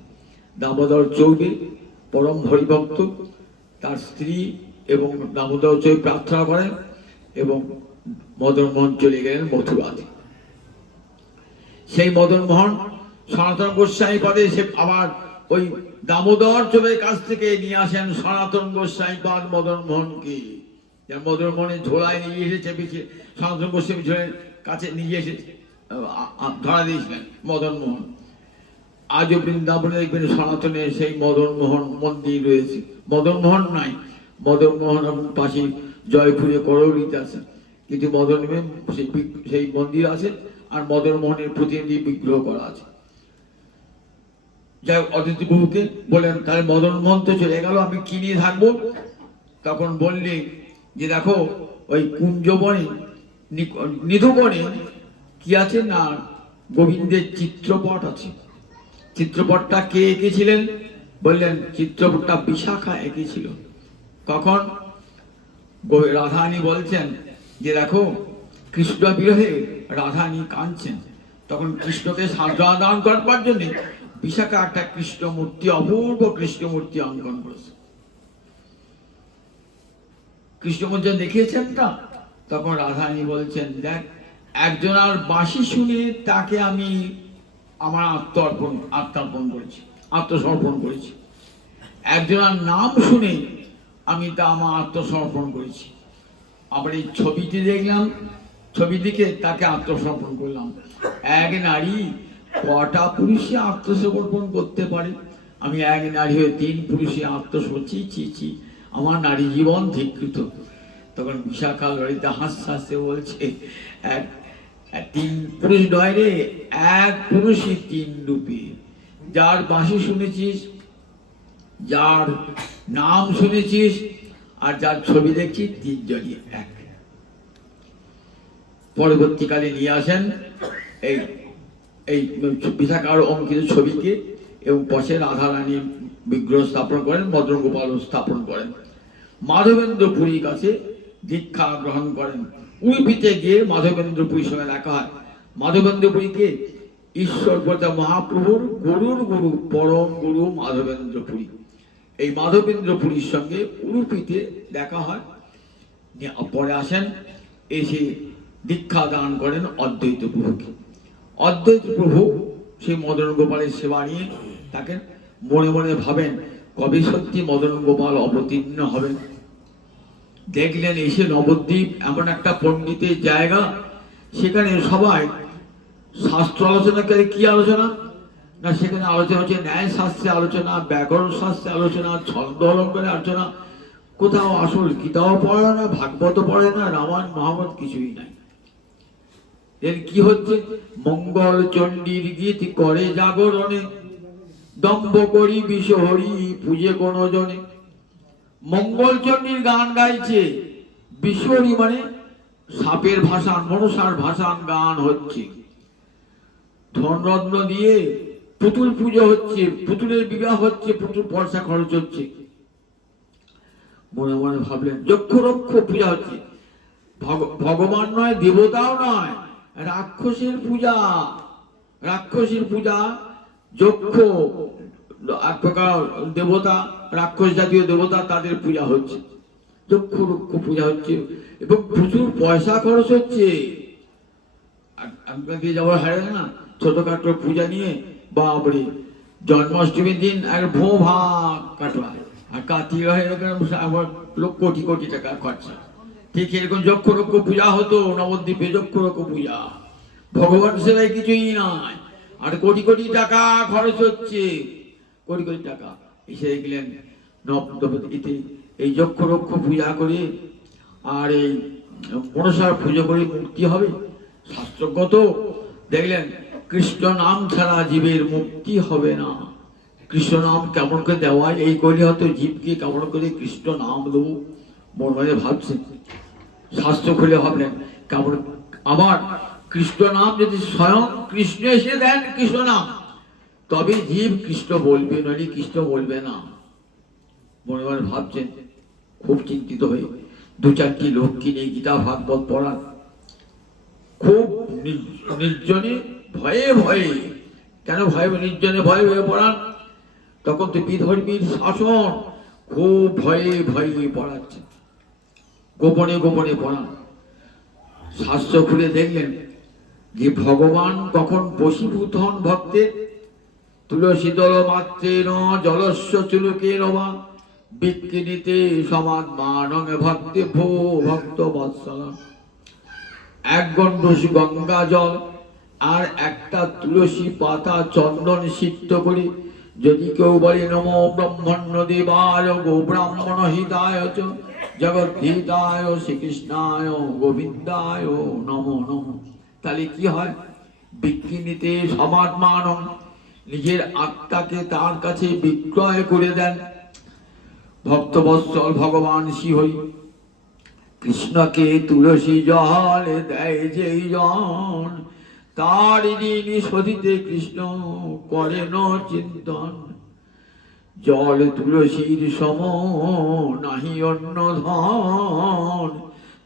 দামোদর চৌবে পরম হরিভক্ত, তার স্ত্রী এবং দামোদর চৌবে প্রার্থনা করেন এবং মদন মোহন চলে গেলেন মথুরাতে। সেই মদন মোহন সনাতন গোস্বামী পদে সে আবার ওই দামোদর চৌবের কাছ থেকে নিয়ে আসেন সনাতন গোস্বামী পাদ মদন মোহনকে। মদন মোহনের ঝোলায় নিয়ে এসেছে, পিছিয়ে সনাতন গোস্বামী ঝোলের কাছে নিয়ে এসে ধরা দিয়েছিলেন মদন মোহন। আজও বৃন্দাবনে দেখবেন সনাতনের সেই মদন মোহন মন্দির রয়েছে। মদন মোহন নাই, মদন মোহন পাশে জয়পুরে করৌলিতে আছে, কিন্তু মদন মোহন সেই মন্দির আছে আর মদন মোহনের প্রতিনিধি বিগ্রহ করা আছে। যাই অদিতি বহুকে বলেন তাহলে মদন মোহন তো চলে গেল, আমি কি নিয়ে থাকবো? তখন বললে যে দেখো ওই কুঞ্জবনে নিধুবনে কি আছে না গোবিন্দের চিত্রপট আছে। চিত্রপটটা কে এঁকেছিলেন? বললেন চিত্রপটটা বিশাখা এঁকেছিল। কখন? রাধারানী বলছেন যে দেখো কৃষ্ণ বিরহে রাধারানী কাঁদছেন, তখন কৃষ্ণকে সান্ত্বনা দান করবার জন্য বিশাখা একটা কৃষ্ণ মূর্তি, অপূর্ব কৃষ্ণ মূর্তি অঙ্কন করেছে। কৃষ্ণমূর্তি দেখিয়েছেন না, তখন রাধারানী বলছেন দেখ একজনার বাঁশি শুনে তাকে আমি আমার আত্মর্পণ করেছি, আত্মসমর্পণ করেছি। একজনার নাম শুনে আমি তা আমার আত্মসমর্পণ করেছি। আবার এই ছবিটি দেখলাম, ছবি দেখে তাকে আত্মসমর্পণ করলাম। এক নারী কটা পুরুষে আত্মসমর্পণ করতে পারে? আমি এক নারী হয়ে 3 পুরুষে আত্মসমর্পণ, আমার নারী জীবন ধিকৃত। তখন বিশাখা ললিতা হাসতে হাসতে বলছে 3 পুরুষ নয় রে, এক পুরুষই 3 রূপে। যার বাঁশি শুনেছিস, যার নাম শুনেছিস আর যার ছবি দেখছিস, 3 জনই এক। পরবর্তীকালে নিয়ে আসেন এই এই বিশাখার অঙ্কিত ছবিকে এবং পাশে রাধারানীর বিগ্রহ স্থাপন করেন, মদন গোপাল স্থাপন করেন। মাধবেন্দ্রপুরীর কাছে দীক্ষা গ্রহণ করেন। উড়ুপিতে গিয়ে মাধবেন্দ্রপুরীর সঙ্গে দেখা হয়। মাধবেন্দ্রপুরীকে ঈশ্বরপ্রদা মহাপ্রভুর গুরুর গুরু পরম গুরু মাধবেন্দ্রপুরী। এই মাধবেন্দ্রপুরীর সঙ্গে উড়ুপিতে দেখা হয়। পরে আসেন, এসে দীক্ষা দান করেন অদ্বৈত প্রভুকে। অদ্বৈত প্রভু সেই মদন গোপালের সেবা নিয়ে তাকে মনে মনে ভাবেন কবে সত্যি মদন গোপাল অবতীর্ণ হবেন। দেখলেন এসে নবদ্বীপ এমন একটা পণ্ডিতের জায়গা, সেখানে সবাই শাস্ত্র আলোচনা করে। কি আলোচনা না, সেখানে আলোচনা হচ্ছে ন্যায় শাস্ত্রে আলোচনা, ব্যাকরণ শাস্ত্রে আলোচনা, ছন্দ অলঙ্কারে আলোচনা। কোথাও আসল গীতাও পড়ে না, ভাগবত পড়ে না, রামায়ণ মহাভারত কিছুই নাই। এর কি হচ্ছে? মঙ্গল চণ্ডীর গীত করে জাগরণে, দম্ভ করি বিশ্বহরি পূজে কোন জনে। মঙ্গল চণ্ডীর গান গাইছে, বিশ্বহরি মানে সাপের ভাষান, মনসার ভাষান গান হচ্ছে। ধনরত্ন দিয়ে পুতুল পুজো হচ্ছে, পুতুলের বিবাহ হচ্ছে, পুতুল পয়সা খরচ হচ্ছে। মনে মনে ভাবলেন যক্ষ রক্ষ পূজা হচ্ছে। ভগবান নয়, দেবতাও নয়, রাক্ষসের পূজা। রাক্ষসের পূজা, যক্ষ এক প্রকার দেবতা, রাক্ষস জাতীয় দেবতা, তাদের পূজা হচ্ছে, যক্ষ রক্ষ পূজা হচ্ছে এবং প্রচুর পয়সা খরচ হচ্ছে। আপনাকে যাবো হারে না ছোটখাটো পূজা নিয়ে, বাবরে জন্মাষ্টমীর দিন আর ভো ভাগ কাটবা, আর কার্তিক লোক কোটি কোটি টাকা খরচা। ঠিক এরকম যক্ষ রক্ষ পূজা হতো নবদ্বীপে, যক্ষ রক্ষ পূজা। ভগবান সেবায় কিছুই নাই, আর কোটি কোটি টাকা খরচ হচ্ছে, কোটি কোটি টাকা। এসে দেখলেন নবদ্বীপে এই যক্ষ রক্ষ পূজা করে আর এই মনসার পুজো করে মুক্তি হবে শাস্ত্রগত। দেখলেন কৃষ্ণ নাম ছাড়া জীবের মুক্তি হবে না। কৃষ্ণ নাম কেমন করে দেওয়া, এই করে হয়তো জীবকে কেমন করে কৃষ্ণ নাম দেবো মনে মনে ভাবছেন। শাস্ত্র খুলে ভাবলেন কেমন, আবার কৃষ্ণ নাম যদি স্বয়ং কৃষ্ণ এসে দেন কৃষ্ণ নাম, তবে জীব কৃষ্ণ বলবে, নইলে কৃষ্ণ বলবে না। মনে মনে ভাবছেন, খুব চিন্তিত হয়ে দু চারটি লোককে নিয়ে গীতা ভাগবত পড়ান, খুব নির্জনে ভয়ে ভয়ে, কেন ভয়ে নির্জনে ভয়ে ভয়ে পড়ান, তখন তো বিধর্মীর শাসন, খুব ভয়ে ভয়ে পড়াচ্ছে, গোপনে গোপনে পড়ান। শাস্ত্র খুলে দেখলেন যে ভগবান কখন বশীভূত হন ভক্তের, তুলসী দল মাত্রে ন জলস্য চুলুকে নবা বিক্রিতে সমাদ মানং ভক্তি ভো ভক্ত বৎসল। এক গণ্ডূষ গঙ্গা জল আর একটা তুলসী পাতা চন্দন সিক্ত করে যদি কেউ বলে নমো ব্রহ্মণ্য দেবায় গো ব্রাহ্মণ হিতায় চ জগদ্ধিতায় শ্রীকৃষ্ণায় গোবিন্দায় নমো নমো, তাহলে কি হয়? বিক্রিতে সমাত্মানং, নিজের আত্মাকে তার কাছে বিক্রয় করে দেন। ভক্তবৎসল ভগবান শ্রীহরি কৃষ্ণকে তুলসী জল দেয় যেই জন, তার ঋণ শোধিতে কৃষ্ণ করেন চিন্তন। জল তুলসীর সম নাহি অন্য ধন,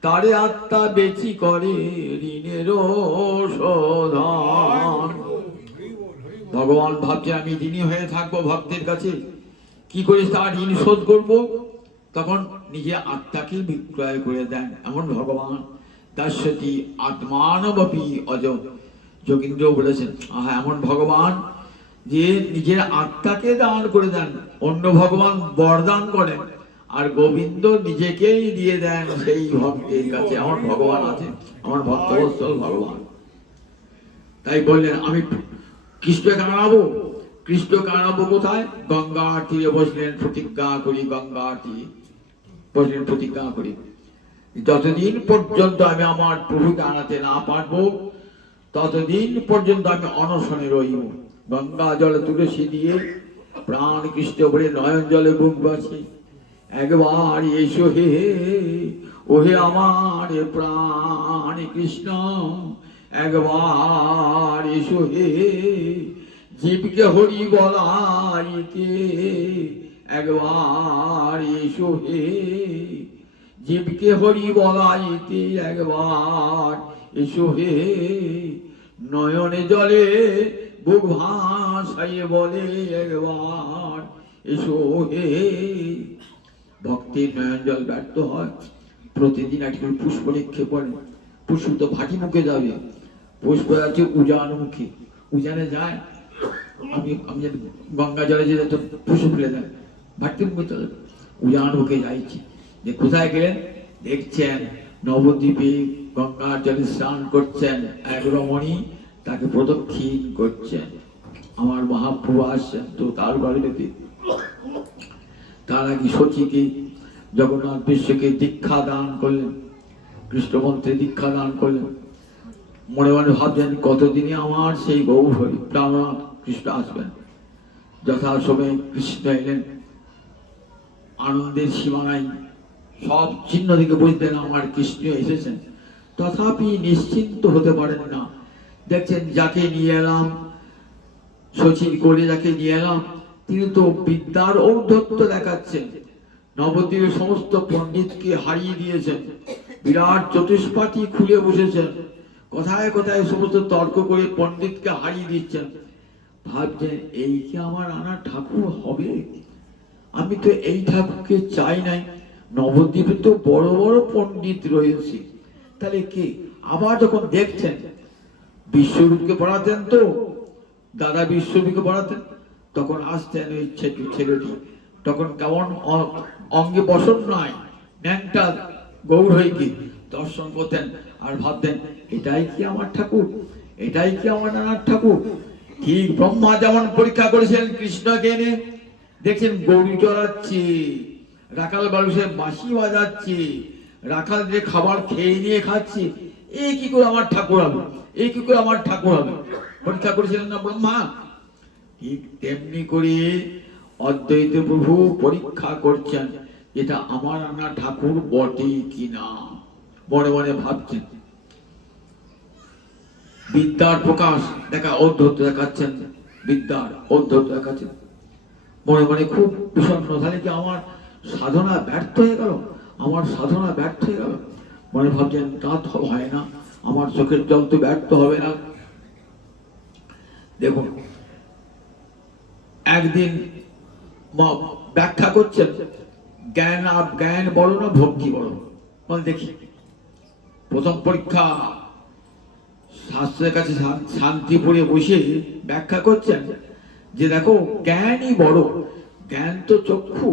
তারে আত্মা বেচি করে ঋণের শোধন। ভগবান ভাবছে আমি ঋণী হয়ে থাকবো ভক্তের কাছে, কি করে তার ঋণ শোধ করবো? তখন নিজে আত্মাকে বিক্রয় করে দেন। এমন ভগবান দাস্যতি আত্মানবপি অজ, যোগীন্দ্র বলেছেন এমন ভগবান যে নিজের আত্মাকে দান করে দেন। অন্য ভগবান বরদান করেন, আর গোবিন্দ নিজেকেই দিয়ে দেন সেই ভক্তের কাছে। আমার ভগবান আছে, আমার ভক্তবৎসল ভগবান। তাই বললেন আমি কৃষ্ণকে আনাবো। কৃষ্ণকে আনাবো কোথায়? গঙ্গার তীরে বসলেন প্রতিজ্ঞা করি, গঙ্গার তীরে বসলেন প্রতিজ্ঞা করি, যতদিন পর্যন্ত আমি আমার প্রভুকে আনাতে না পারবো ততদিন পর্যন্ত আমি অনশনে রইব। গঙ্গা জলে তুলসী দিয়ে প্রাণ কৃষ্ণ বলে নয়ন জলে বুক বাসে, একবার এসো হে ওহে আমার প্রাণ কৃষ্ণ, একবার এসো হে জীবকে হরি বলাইতে, একবার এসো হে জীবকে হরি বলাইতে, একবার এসো হে নয়নে জলে বুক ভাসাইয়ে বলে, একবার এসো হে। ভক্তের নয়ন জল ব্যর্থ হয়, প্রতিদিন একটু পুষ্প নিক্ষেপ করেন। পুষ্প তো ভাটি মুখে যাবে, পুষ্প আছে উজান মুখে, উজানে যায়। আমি যদি গঙ্গা জলে যেতে তো পুষ্প ফেলে দেয়, ভাটি মুখে চলে, উজান মুখে যাইছি। যে কোথায় গেলেন? দেখছেন নবদ্বীপে গঙ্গার জলে স্নান করছেন এক রমণী, তাকে প্রদক্ষিণ করছেন। আমার মহাপ্রভু আসছেন তো তার বাড়িতে। তার আগে সচিকে জগন্নাথ বিশ্বকে দীক্ষা দান করলেন, কৃষ্ণমন্ত্রে দীক্ষা দান করলেন। মনে মনে ভাবছেন কতদিনে আমার সেই গৌর হরি প্রাণনাথ কৃষ্ণ আসবেন। যথাসময়ে কৃষ্ণ এলেন, আনন্দের সীমা নাই, সব চিহ্ন দিকে বুঝতেন আমার কৃষ্ণ এসেছেন, তথাপি নিশ্চিন্ত হতে পারেন না। দেখছেন যাকে নিয়ে এলাম, শচীর কোলে যাকে নিয়ে এলাম, তিনি তো বিদ্যার ঔদ্ধত্য দেখাচ্ছেন। নবদ্বীপের সমস্ত পণ্ডিতকে হারিয়ে দিয়েছেন, বিরাট চতুষ্পাঠী খুলে বসেছেন, কথায় কথায় সমস্ত তর্ক করে পণ্ডিতকে হারিয়ে দিচ্ছেন। ভাবছেন এই কি আমার আনা ঠাকুর হবে? আমি তো এই ঠাকুরকে চাই নাই। নবদ্বীপে তো বড় বড় পণ্ডিত রয়েছে, তাহলে কি? আবার যখন দেখছেন বিশ্বরূপকে পড়াতেন, তো দাদা বিশ্বরূপকে পড়াতেন, তখন আসতেন ওই ছেলেটি, তখন কেমন অঙ্গে বসন নাই, ন্যাংটা গৌর হয়ে কি দর্শন করতেন। আর ভাবতেন এটাই কি আমার ঠাকুর, এটাই কি আমার নানার ঠাকুর? ঠিক ব্রহ্মা যেমন পরীক্ষা করেছিলেন কৃষ্ণকে এনে, দেখছেন গৌরী চড়াচ্ছে, রাখাল মানুষের বাঁশি বাজাচ্ছে, রাখাল যে খাবার খেয়ে নিয়ে খাচ্ছে, এই কি করে আমার ঠাকুর হবে, এই কি করে আমার ঠাকুর হবে? পরীক্ষা করেছিলেন না ব্রহ্মা, ঠিক তেমনি করে অদ্বৈত প্রভু পরীক্ষা করছেন এটা আমার আনা ঠাকুর বটে কিনা। মনে মনে ভাবছেন, বিদ্যার প্রকাশ দেখা ঔদ্ধত্য দেখাচ্ছেন, বিদ্যার ঔদ্ধত্য দেখাচ্ছেন। মনে মনে খুব বিষণ্ণ, তাহলে কি আমার সাধনা ব্যর্থ হয়ে গেল, আমার সাধনা ব্যর্থ হয়ে গেল। মনে ভাবছেন তা তো হয় না, আমার চোখের জল তো ব্যর্থ হবে না। দেখুন একদিন ব্যাখ্যা করছেন জ্ঞান বড় না ভক্তি বড়। বল দেখি, প্রথম পরীক্ষা শাস্ত্রের কাছে শান্তিপুরে বসে ব্যাখ্যা করছেন যে দেখো জ্ঞানই বড়। জ্ঞান তো চক্ষু,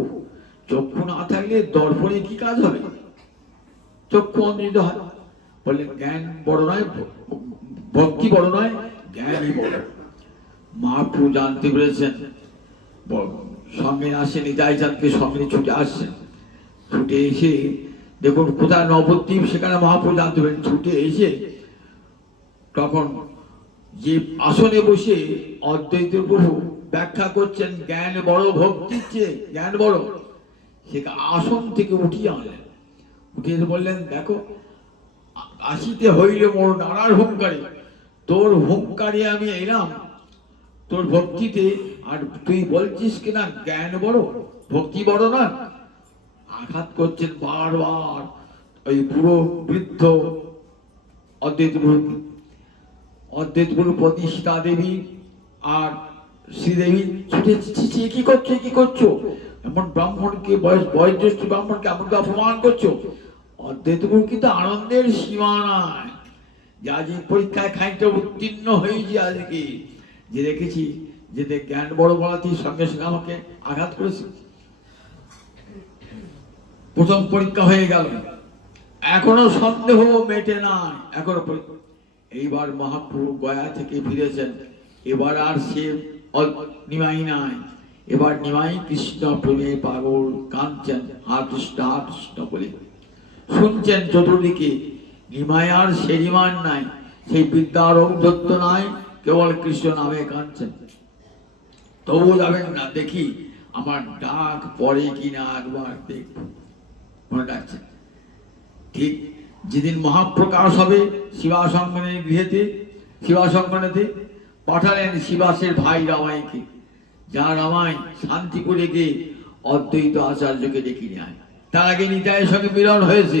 চক্ষু না থাকলে দর্পণে কি কাজ হবে, চক্ষু অন্ধ হয়। বললেন জ্ঞান বড় নয়, ভক্তি বড় নয়, জ্ঞানই বড়। মহাপ্রভু জানতে পেরেছেন, সঙ্গে আসেনি, যাই জানতে সঙ্গে ছুটে আসছেন। ছুটে এসে দেখুন কোথায় নবদ্বীপ, সেখানে মহাপ্রভু জানতে পেরেছেন। ছুটে এসে তখন যে আসনে বসে অদ্বৈত প্রভু ব্যাখ্যা করছেন জ্ঞান বড় ভক্তির চেয়ে জ্ঞান বড়, সে আসন থেকে উঠিয়ে আনলেন। উঠিয়ে বললেন দেখো, আসিতে হইলে মোর নাড়ার হুঙ্কারে, তোর হুঙ্কারে আমি এলাম তোর ভক্তিতে, আর তুই বলছিস কিনা জ্ঞান বড় ভক্তি বড় না। আঘাত করছেন বারবার ওই পুরো বৃদ্ধ অদ্বৈত গুরু, অদ্বৈত গুরু প্রতিষ্ঠা দেবী আর শ্রীদেবী ছুটে কি করছো, কি করছো, এমন ব্রাহ্মণকে বয়োজ্যেষ্ঠ ব্রাহ্মণকে এমনকে অপমান করছো। অদ্বৈত গুরু কিন্তু আনন্দের সীমা নাই, যে আজ পরীক্ষায় খানিকটা উত্তীর্ণ হয়েছি আজকে, যে দেখেছি যে জ্ঞান বড় বলাতেই সঙ্গে সঙ্গে আমাকে আঘাত করেছে। প্রথম পরীক্ষা হয়ে গেল, এখনো সন্দেহ মেটে নাই, এখনো। এইবার মহাপ্রভু গয়া থেকে ফিরেছেন, এবার আর সে নিমাই নাই, এবার নিমাই কৃষ্ণ প্রেমে পাগল, কাঁদছেন হা কৃষ্ণ বলে। শুনছেন চতুর্দিকে নিমাই আর সেরিমান নাই, সেই বিদ্যার ঔদ্ধত্য নাই, কেবল কৃষ্ণ নামে কাঁদছেন। তবু যাবেন না, দেখি আমার ডাক পড়ে কিনা একবার দেখব, মনে ডাকছে। ঠিক যেদিন মহাপ্রকাশ হবে শিবাসঙ্গনের গৃহেতে, শিবাসঙ্গনেতে পাঠালেন শিবাসের ভাই রামাইকে, যা রামাই শান্তিপুরে গিয়ে অদ্বৈত আচার্যকে ডেকে নিয়ে আয়। তার আগে নিতাইয়ের সঙ্গে মিলন হয়েছে,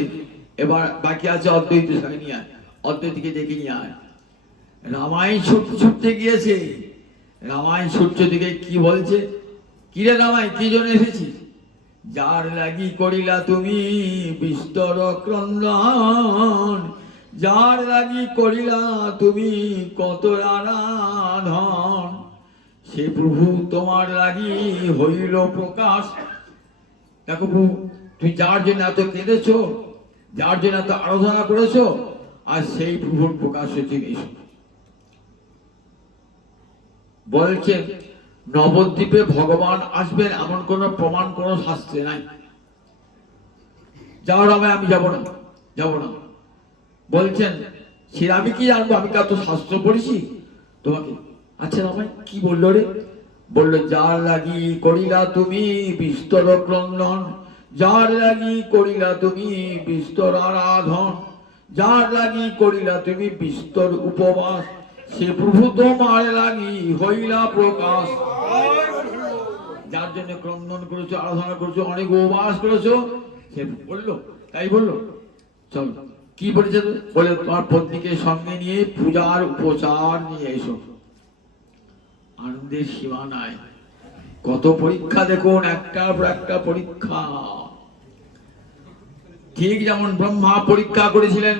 এবার বাকি আছে অদ্বৈতের সঙ্গে নিয়ে আয়, অদ্বৈতকে ডেকে নিয়ে আয়। রামাই ছুটতে গিয়েছে, রামাই ছুটছে দিকে কি বলছে, কিরে রামাই কি জন্য এসেছিস? যার লাগি করিলা তুমি বিস্তর ক্রন্দন, যার লাগি করিলা তুমি কত আরাধন, সে প্রভু তোমার লাগি হইল প্রকাশ। দেখো প্রভু, তুমি যার জন্য এত কেঁদেছো, যার জন্য এত আরাধনা করেছো, আর সেই প্রভুর প্রকাশ হচ্ছে এসো। বলছেন নবদ্বীপে ভগবান আসবেন এমন কোন প্রমাণ কোন শাস্ত্রে নাই। যাওয়ার হবে, আমি যাব না, যাব না। বলছেন সে আমি কি জানবো, আমি কত শাস্ত্র পড়েছি তোমাকে। আচ্ছা রামাই কি বললো রে? বললো যার লাগি করিলা তুমি বিস্তর ক্রন্দন, যার লাগি করিলা তুমি বিস্তর আরাধন, যার লাগি করিলা তুমি বিস্তর উপবাস, সে প্রভু তোমার লাগি হইলা প্রকাশ। যার জন্য ক্রন্দন করেছো, আরাধনা করেছো, অনেক উপবাস করেছো, সে বললো, তাই বললো চল কি বলেছে, বলে তোমার পত্নীকে সঙ্গে নিয়ে পূজার উপচার নিয়ে এসো। আনন্দের সীমা নাই। কত পরীক্ষা দেখুন, একটার পর একটা পরীক্ষা। ঠিক যেমন ব্রহ্মা পরীক্ষা করেছিলেন,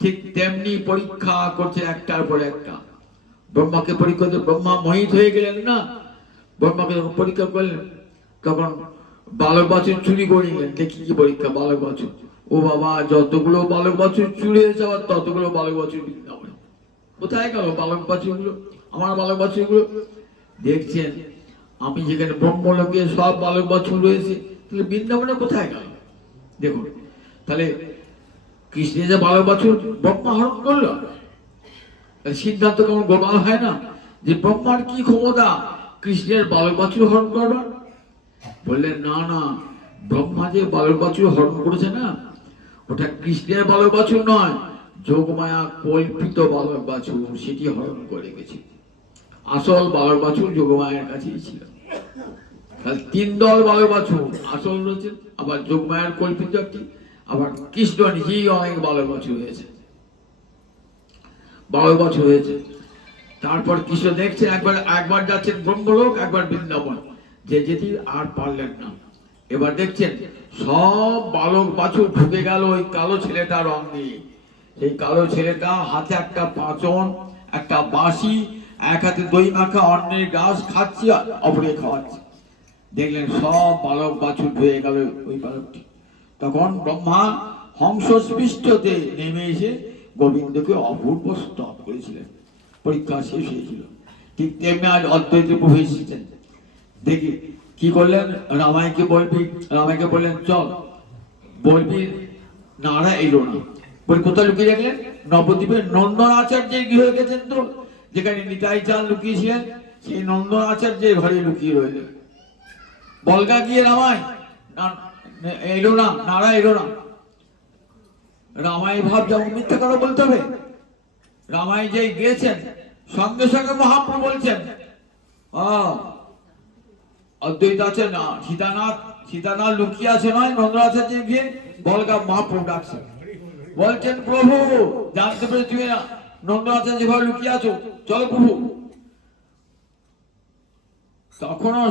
ঠিক তেমনি পরীক্ষা করছে একটার পর একটা। ব্রহ্মাকে পরীক্ষা করতে ব্রহ্মা মোহিত হয়ে গেলেন না, ব্রহ্মাকে যখন পরীক্ষা করলেন তখন বালক বাছুর চুরি করে নিলেন। দেখি কি পরীক্ষা, বালক বাছুর। ও বাবা, যতগুলো বালক বাছুর চুরি হয়েছে আবার ততগুলো বালক বাছুর বৃন্দাবনে। কোথায় গেল বালক বাছুর গুলো, আমার বালক বাছুর গুলো? দেখছেন আমি যেখানে ব্রহ্মলোকে সব বালক বাছুর রয়েছে, তাহলে বৃন্দাবনে কোথায় গেল? দেখুন তাহলে কৃষ্ণের যে বালক বাছুর ব্রহ্মা হরণ করলো, সিদ্ধান্ত কেমন গোপাল হয় না যে ব্রহ্মার কি ক্ষমতা কৃষ্ণের বালক বাছুর হরণ করবার? বললেন না না, ব্রহ্মা যে বালক বাছুর হরণ করেছে না, ওটা কৃষ্ণের বালক বাছুর নয়, যোগমায়া কল্পিত বালক বাছুর, সেটি হরণ করে গেছে। আসল বালক বাছুর যোগমায়ের কাছেই ছিল। তিন দল বালক বাছুর, আসল রয়েছে, আবার যোগমায়ার কল্পিত একটি, আবার কৃষ্ণ নিজেই অনেক বালক বাছুর হয়েছে, বালক বাছুর হয়েছে। তারপর কৃষ্ণ দেখছেন, একবার যাচ্ছেন ব্রহ্মলোক, একবার বৃন্দাবন, যেতে আর পারলেন না। এবার দেখছেন সব বালক বাছুর ঢুকে গেল ওই কালো ছেলেটার অঙ্গে। সেই কালো ছেলেটা হাতে একটা পাঁচন, একটা বাঁশি, এক হাতে দই মাখা অন্যের গাছ খাচ্ছে, অপরে খাওয়াচ্ছে। দেখলেন সব বালক বাছুর ঢুকে গেল ওই বালকটি। তখন ব্রহ্মা হংস স্পৃষ্টতে নেমে এসে গোবিন্দকে অপূর্ব স্তব করেছিলেন। পরীক্ষা শেষ হয়েছিল। ঠিক তেমনি আজ অদ্বৈত প্রভু এসেছেন। দেখি কি করলেন, রামায়কে বলবি, রামায়কে বললেন চল, বলবি নারা এলো না। বলি কোথায় লুকিয়ে রাখলেন? নবদ্বীপের নন্দন আচার্যের গৃহে গেছেন তো, যেখানে নিতাই চাঁদ লুকিয়েছিলেন, সেই নন্দন আচার্যের ঘরে লুকিয়ে রইলেন। বলগা গিয়ে রামায় এলো না, নারা এলো না। রামায় ভাব যেমন মিথ্যা কথা বলতে হবে। রামায় যে গিয়েছেন, সঙ্গে সঙ্গে মহাপ্রভু বলছেন অদ্বৈত আছে না, সীতানাথ লুকিয়ে আছে নয়, নন্দন আচার্যের গিয়ে বলগা মহাপ্রভু ডাকছেন, বলছেন প্রভু জানতে পেরে তুমি না নন্দন আচার্য ঘরে লুকিয়ে আছো, চলো প্রভু। তখনও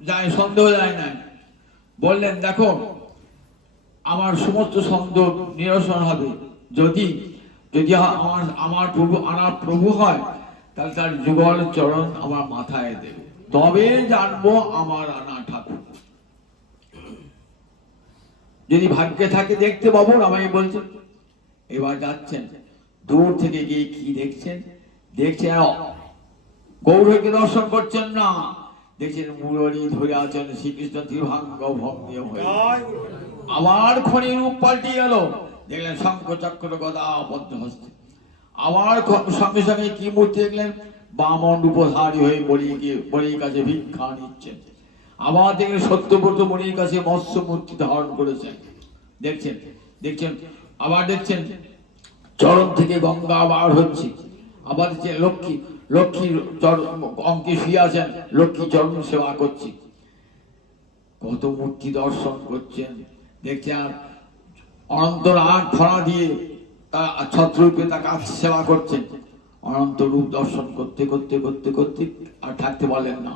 যায় সন্দেহ যায় না। বললেন দেখো আমার সমস্ত সন্দেহ নিরসন হবে যদি যদি আমার প্রভু হয়, তাহলে তার যুগল চরণ আমার মাথায় দেবে, তবে জানবো আমার আনা ঠাকুর। যদি ভাগ্যে থাকে দেখতে পাবো। রামাই বলছেন এবার যাচ্ছেন, দূর থেকে গিয়ে কি দেখছেন? দেখছেন গৌরকে দর্শন করছেন না, দেখছেন মুরলী ধরে আছেন শ্রীকৃষ্ণ ত্রিভাঙ্গ ভঙ্গে হয়ে। আবার খনি রূপ পাল্টে গেল, দেখলেন শঙ্খ চক্র গদা বদ্ধ হস্তে। আবার সঙ্গে সঙ্গে কি মূর্তি দেখলেন? বামন রূপধারী হয়ে বলির কাছে ভিক্ষা নিচ্ছেন। আবার দেখলেন সত্যব্রত মণির কাছে মৎস্য মূর্তি ধারণ করেছেন। দেখছেন আবার দেখছেন চরণ থেকে গঙ্গা বার হচ্ছে। আবার দেখছেন লক্ষ্মীর অঙ্কে শুয়ে আছেন, লক্ষ্মী চরণ সেবা করছে। কত মূর্তি দর্শন করছেন। দেখছেন অনন্ত রাগ ফড়া দিয়ে তা ছত্ররূপে তা কাজ সেবা করছেন। অনন্ত রূপ দর্শন করতে করতে করতে করতে আর থাকতে পারলেন না।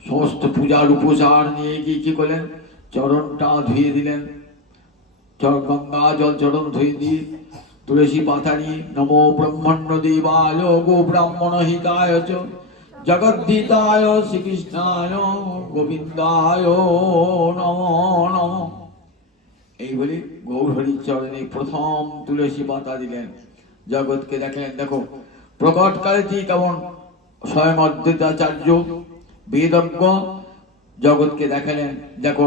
সমস্ত পূজার উপচার নিয়ে গিয়ে কি করলেন? চরণটা ধুয়ে দিলেন, গঙ্গা জল চরণ ধুয়ে দিয়ে তুলসী পাতা নিয়ে নমো ব্রহ্মণ্য দেবায় গো ব্রাহ্মণ হিতায় চ জগদ্ধিতায় শ্রীকৃষ্ণায় গোবিন্দায় নমো নমঃ। এই বলে গৌরহরির চরণে প্রথম তুলসী পাতা দিলেন। জগৎকে দেখলেন, দেখো প্রকটকালে ঠিক কেমন স্বয়ং অদ্বৈতাচার্য বেদজ্ঞ জগৎকে দেখালেন, দেখো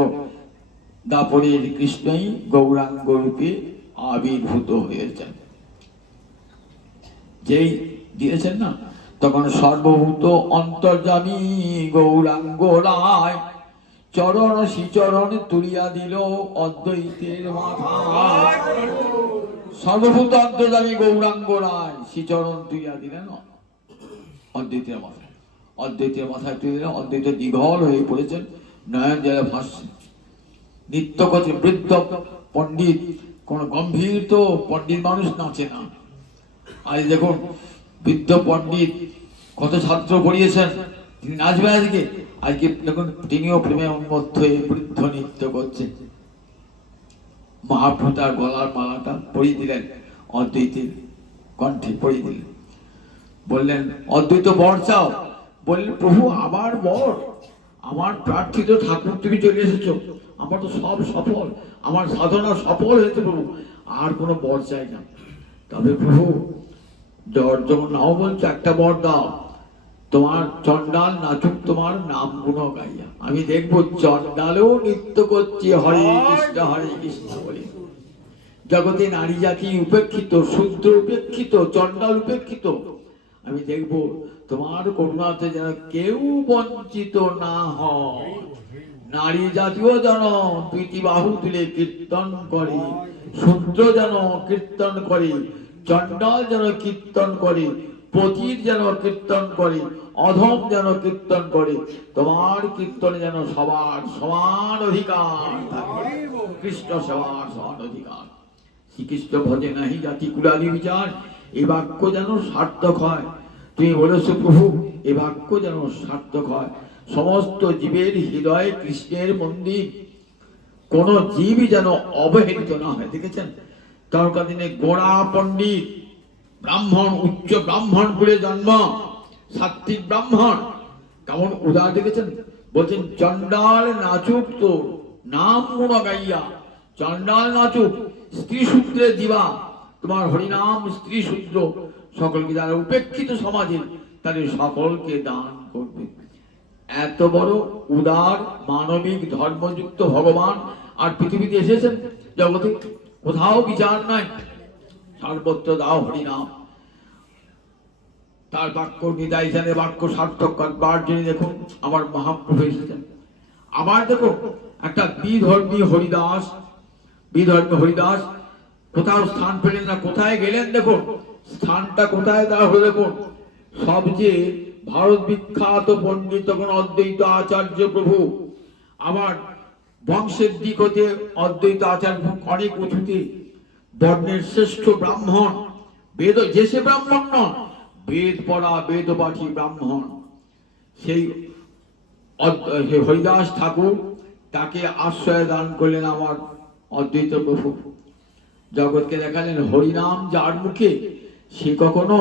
দাপরের কৃষ্ণই গৌরাঙ্গ রূপে আবির্ভূত হয়েছেন। যেই দিয়েছেন না, তখন সর্বভূত অন্তর্যামী গৌরাঙ্গ রায় চরণ শ্রীচরণ তুলিয়া দিল অদ্বৈতের মাথায়। সর্বভূত অন্তর্যামী গৌরাঙ্গ রায় শ্রীচরণ তুলিয়া দিলেন অদ্বৈতের মাথায়। অদ্বৈতের মাথায় তুলে দিলেন। অদ্বৈত দীঘল হয়ে পড়েছেন, নয়ন জলে ভাসছেন। নিত্য করছে বৃদ্ধ পণ্ডিত, কোন গম্ভীর তো পণ্ডিত মানুষ নাচে না। আজ দেখুন বৃদ্ধ পণ্ডিত কত ছাত্র পড়িয়েছেন, তিনি নাচবেন আজকে? আজকে দেখুন তিনিও প্রেমে উন্মত্ত হয়ে বৃদ্ধ নৃত্য করছেন। মহাপ্রভু তার গলার মালাটা পরিয়ে দিলেন, অদ্বৈতের কণ্ঠে পরিয়ে দিলেন। বললেন অদ্বৈত বর চাও? বললেন প্রভু আমার বর, আমার প্রার্থিত ঠাকুর তুমি চলে এসেছো, আমার তো সব সফল, আমার সাধনা সফল হয়েছে প্রভু, আর কোনো বর চাই না। তবে প্রভু যখন নাও বলছো একটা বর দাও, তোমার চন্ডাল নাচুক তোমার নাম গুণ গাইয়া, আমি দেখবো চন্ডালেও নৃত্য করছে হরে কৃষ্ণ বলে। জগতে নারী জাতি উপেক্ষিত, শূদ্র উপেক্ষিত, চণ্ডাল উপেক্ষিত। আমি দেখব তোমার করুণাতে যেন কেউ বঞ্চিত না হয়। নারী জাতীয় যেন দুইটি বাহু তুলে কীর্তন করে, শূদ্র যেন কীর্তন করে, চণ্ডাল যেন কীর্তন করে, পতির যেন কীর্তন করে, অধম যেন কীর্তন করে। তোমার কীর্তনে যেন সবার সমান অধিকার থাকে, কৃষ্ণ সবার সমান অধিকার। শ্রীকৃষ্ণ ভজে নাহি জাতি কুলাদি বিচার, এই বাক্য যেন সার্থক হয়। তুমি বলেছো প্রভু, এ বাক্য যেন সার্থক হয়। সমস্ত জীবের হৃদয়ে কৃষ্ণের মন্দির, কোন জীব যেন অবহেলিত না হয়। দেখেছেন তখনকার দিনে গোড়া পণ্ডিত ব্রাহ্মণ, উচ্চ ব্রাহ্মণ কুলে জন্ম, সাত্বিক ব্রাহ্মণ, কেমন উদার দেখেছেন। বলছেন চণ্ডাল নাচুক তো নাম গুণ গাইয়া, চণ্ডাল নাচুক স্ত্রী শূদ্রের জীবা, তোমার হরিনাম স্ত্রী শূদ্র সকলকে, যারা উপেক্ষিত সমাজে তাদের সকলকে দান করবে। এত বড় উদার মানবিক ধর্মযুক্ত ভগবান আর পৃথিবীতে এসেছেন জগতে, কোথাও বিচার নাই, সর্বত্র দাও হরিনাম। তার বাক্য নিদায় জানে, বাক্য সার্থক করবার জন্য দেখুন আমার মহাপ্রভু এসেছেন। আবার দেখো একটা বিধর্মী হরিদাস, বিধর্মী হরিদাস কোথাও স্থান পেলেন না, কোথায় গেলেন দেখুন, স্থানটা কোথায় তা হলো দেখুন। সবচেয়ে ভারত বিখ্যাত পণ্ডিত তখন অদ্বৈত আচার্য প্রভু, আমার বংশের দিক হতে অদ্বৈত আচার্য অনেক উঁচুতে, বর্ণের শ্রেষ্ঠ ব্রাহ্মণ, বেদ যে সে ব্রাহ্মণ নন, বেদ পড়া বেদ পাঠী ব্রাহ্মণ, সেই হরিদাস ঠাকুর তাকে আশ্রয় দান করলেন আমার অদ্বৈত প্রভু। জগৎকে দেখালেন হরিনাম যার মুখে সে কখনো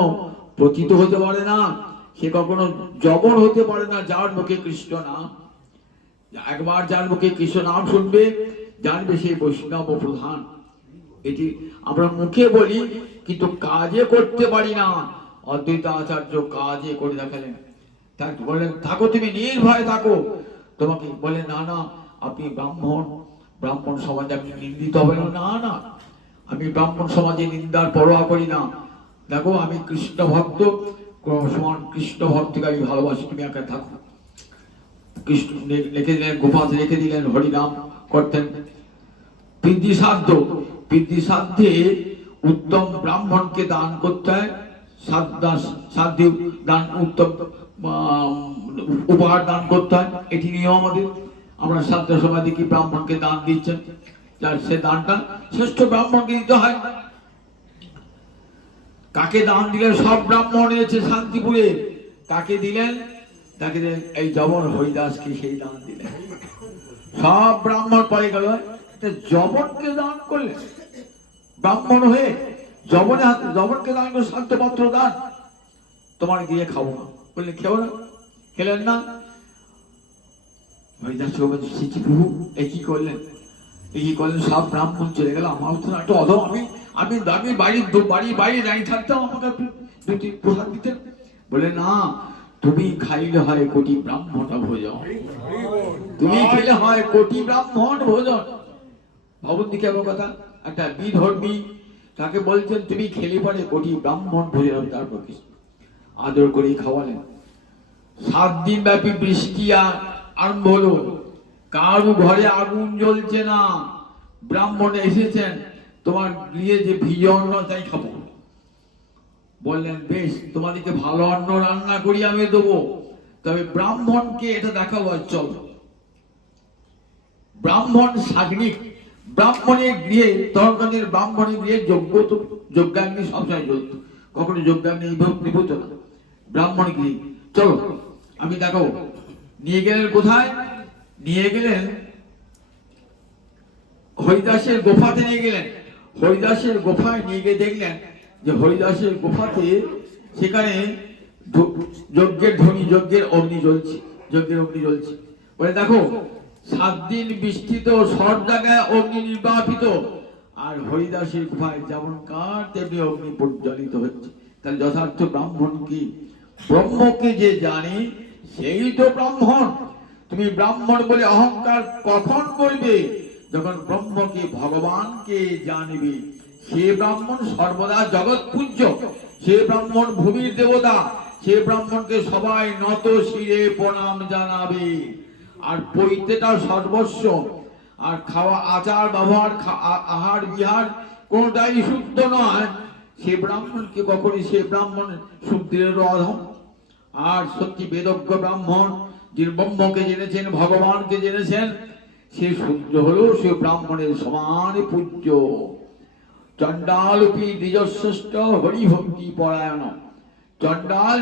পতিত হতে পারে না, সে কখনো জবর হতে পারে না। যার মুখে কৃষ্ণ নাম, একবার যার মুখে কৃষ্ণ নাম শুনবে জানবে সেই বৈষ্ণব প্রধান। এটি আমরা মুখে বলি কিন্তু কাজে করতে পারি না। অদ্বৈত আচার্য কাজে করে দেখালেন। তাকে বললেন থাকো তুমি নির্ভয়ে থাকো, তোমাকে বলে না না আপনি ব্রাহ্মণ, ব্রাহ্মণ সমাজে আপনি নিন্দিত হবেন না। না আমি ব্রাহ্মণ সমাজে নিন্দার পরোয়া করি না। দেখো আমি কৃষ্ণ ভক্ত, সমান কৃষ্ণ ভক্তকে আমি ভালোবাসি, তুমি একা থাকো। কৃষ্ণ লিখে দিলেন, গোপাল রেখে দিলেন, হরিনাম করতেন। পিতৃসাধ্য, পিতৃসাধ্যে উত্তম ব্রাহ্মণকে দান করতে হয়, সাধ্য দান, উত্তম উপহার দান করতে হয়, এটি নিয়ম আমাদের। আমরা সাধ্য সময় দেখি ব্রাহ্মণকে দান দিচ্ছেন, যার সে দানটা শ্রেষ্ঠ ব্রাহ্মণকে দিতে হয়। কাকে দান দিলেন? সব ব্রাহ্মণ এসেছে শান্তিপুরে, কাকে দিলেন? তাকে দিলেন এই জবন হরিদাসকে, সেই দান দিলেন। সব ব্রাহ্মণ পাই গেল, জবনকে দান করলেন। ব্রাহ্মণ হয়ে জবনের হাতে, জবনকে দান করে শান্ত পাত্র দান, তোমার গিয়ে খাবো না বললে খেও না, খেলেন না। হরিদাস প্রভু একই করলেন, এই করলেন, সব ব্রাহ্মণ চলে গেল। আমার তো একটা অধম, আমি বাড়ির বাইরে দাঁড়িয়ে থাকতাম, আমাকে দুটি প্রসাদ দিতেন। বলে না, তুমি খাইলে হয় কোটি ব্রাহ্মণ ভোজন, তুমি খেলে হয় কোটি ব্রাহ্মণ ভোজন। ভাবুন দিকে আমার কথা, একটা বিধর্মী তাকে বলছেন তুমি খেলে পারে কোটি ব্রাহ্মণ ভোজন। তারপর আদর করে খাওয়ালেন। 7 দিন ব্যাপী বৃষ্টি আরম্ভ হলো, কারু ঘরে আগুন জ্বলছে না। ব্রাহ্মণ এসেছেন, তোমার গৃহে যে ভিজে অন্ন তাই খাবো। বললেন বেশ, তোমাদেরকে ভালো অন্ন রান্না করি আমি দেবো, তবে ব্রাহ্মণকে এটা দেখাবো। চল, ব্রাহ্মণ সাগ্নিক, ব্রাহ্মণের গৃহে, তখনকার ব্রাহ্মণের গৃহে যজ্ঞাগ্নি সবসময় জ্বলত, কখনো যজ্ঞাগ্নি নিভূত না। ব্রাহ্মণ গৃহে চলো আমি দেখাবো। নিয়ে গেলেন কোথায়? নিয়ে গেলেন হরিদাসের গোফাতে নিয়ে গেলেন। হরিদাসের গোফায় নিয়ে গিয়ে দেখলেন যে হরিদাসের গোফাতে সেখানে যজ্ঞের ধ্বনি, যজ্ঞের অগ্নি জ্বলছে, যজ্ঞের অগ্নি জ্বলছে। বলে দেখো 7 দিন বৃষ্টিতে সব জায়গায় অগ্নি নির্বাপিত, আর হরিদাসের গোফায় যেমন কার তেমনি অগ্নি প্রজ্বলিত হচ্ছে। তাহলে যথার্থ ব্রাহ্মণ কি? ব্রহ্মকে যে জানে সেই তো ব্রাহ্মণ। তুমি ব্রাহ্মণ বলে অহংকার কখন করবে? যখন ব্রহ্মকে ভগবানকে জানবে, সে ব্রাহ্মণ সর্বদা জগৎ পূজ্য, সে ব্রাহ্মণ ভূমির দেবতা, সে ব্রাহ্মণকে সবাই নত শিরে প্রণাম জানাবে। আর পৈতেটা সর্বস্ব, আর খাওয়া আচার ব্যবহার আহার বিহার কোনটাই শুদ্ধ নয়, সে ব্রাহ্মণকে কখনই সে ব্রাহ্মণ শুদ্রের অধম। আর সত্যি বেদজ্ঞ ব্রাহ্মণ, যিনি ব্রহ্মকে জেনেছেন, ভগবানকে জেনেছেন, সে শুদ্র হলেও সে ব্রাহ্মণের সমান পূজ্য। চণ্ডালপি দ্বিজশ্রেষ্ঠ হরিভক্তি পরায়ণ। চণ্ডাল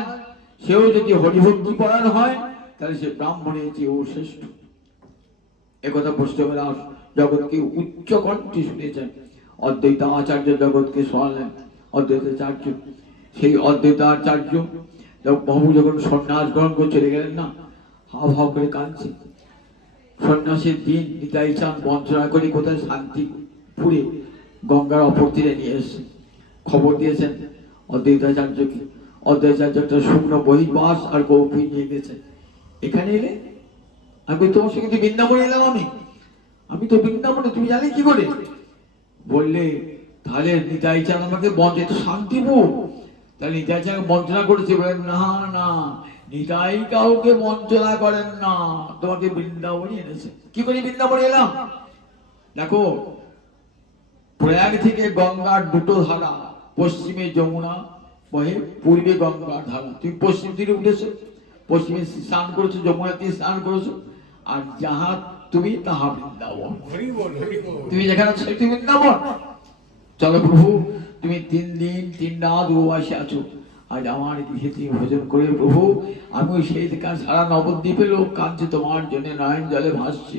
সেও যদি হরিভক্তি পরায়ণ হয়, তাহলে সে ব্রাহ্মণের চেয়েও শ্রেষ্ঠ। একথা বৈষ্ণবের জগৎকে উচ্চ কণ্ঠে শুনেছেন। অদ্বৈত আচার্য জগৎকে শোনালেন, অদ্বৈতাচার্য। সেই অদ্বৈতাচার্য প্রভু যখন সন্ন্যাস গ্রহণ করে চলে গেলেন না, হাও হাও করে কাঁদছে। সন্ন্যাসের দিন নিতাই চাঁদ বঞ্চনা করে কোথায় শান্তিপুরে গঙ্গার অপর তীরে নিয়ে এসছে। খবর দিয়েছেন অদ্বৈতাচার্যকে। অদ্বৈতাচার্য একটা শুকনো বহির্বাস আর গৌপী নিয়ে গেছেন। এখানে এলে আমি তোমার সঙ্গে বৃন্দাবনে এলাম, আমি তো বৃন্দাবনে, তুমি জানি কি করে? বললে তাহলে নিতাই চাঁদ আমাকে বঞ্চিত, শান্তিপুর, তাহলে নিতাই চাঁদ বঞ্চনা করেছে। বলেন না না, নিতাই কাউকে বঞ্চনা করেন না, তোমাকে বৃন্দাবনে এনেছে। কি করে বৃন্দাবনে এলাম? দেখো, প্রয়াগ থেকে গঙ্গার দুটো ধারা, পশ্চিমে যমুনা বহে, পূর্বে গঙ্গার ধারা। তুমি পশ্চিম তীরে উঠেছো, পশ্চিমে স্নান করেছো, যমুনাতে স্নান করেছো, আর যাহা তুমি তাহা বৃন্দাবন। তুমি যেখানে আছো তুমি বৃন্দাবন। চলো প্রভু, তুমি 3 দিন 3 রাত উপবাসে আছো, আজ আমার গৃহে ভোজন করে প্রভু। আমিও সেই কাজ, সারা নবদ্বীপের লোক কাঁদছে তোমার জন্য, নয়ন জলে ভাসছে,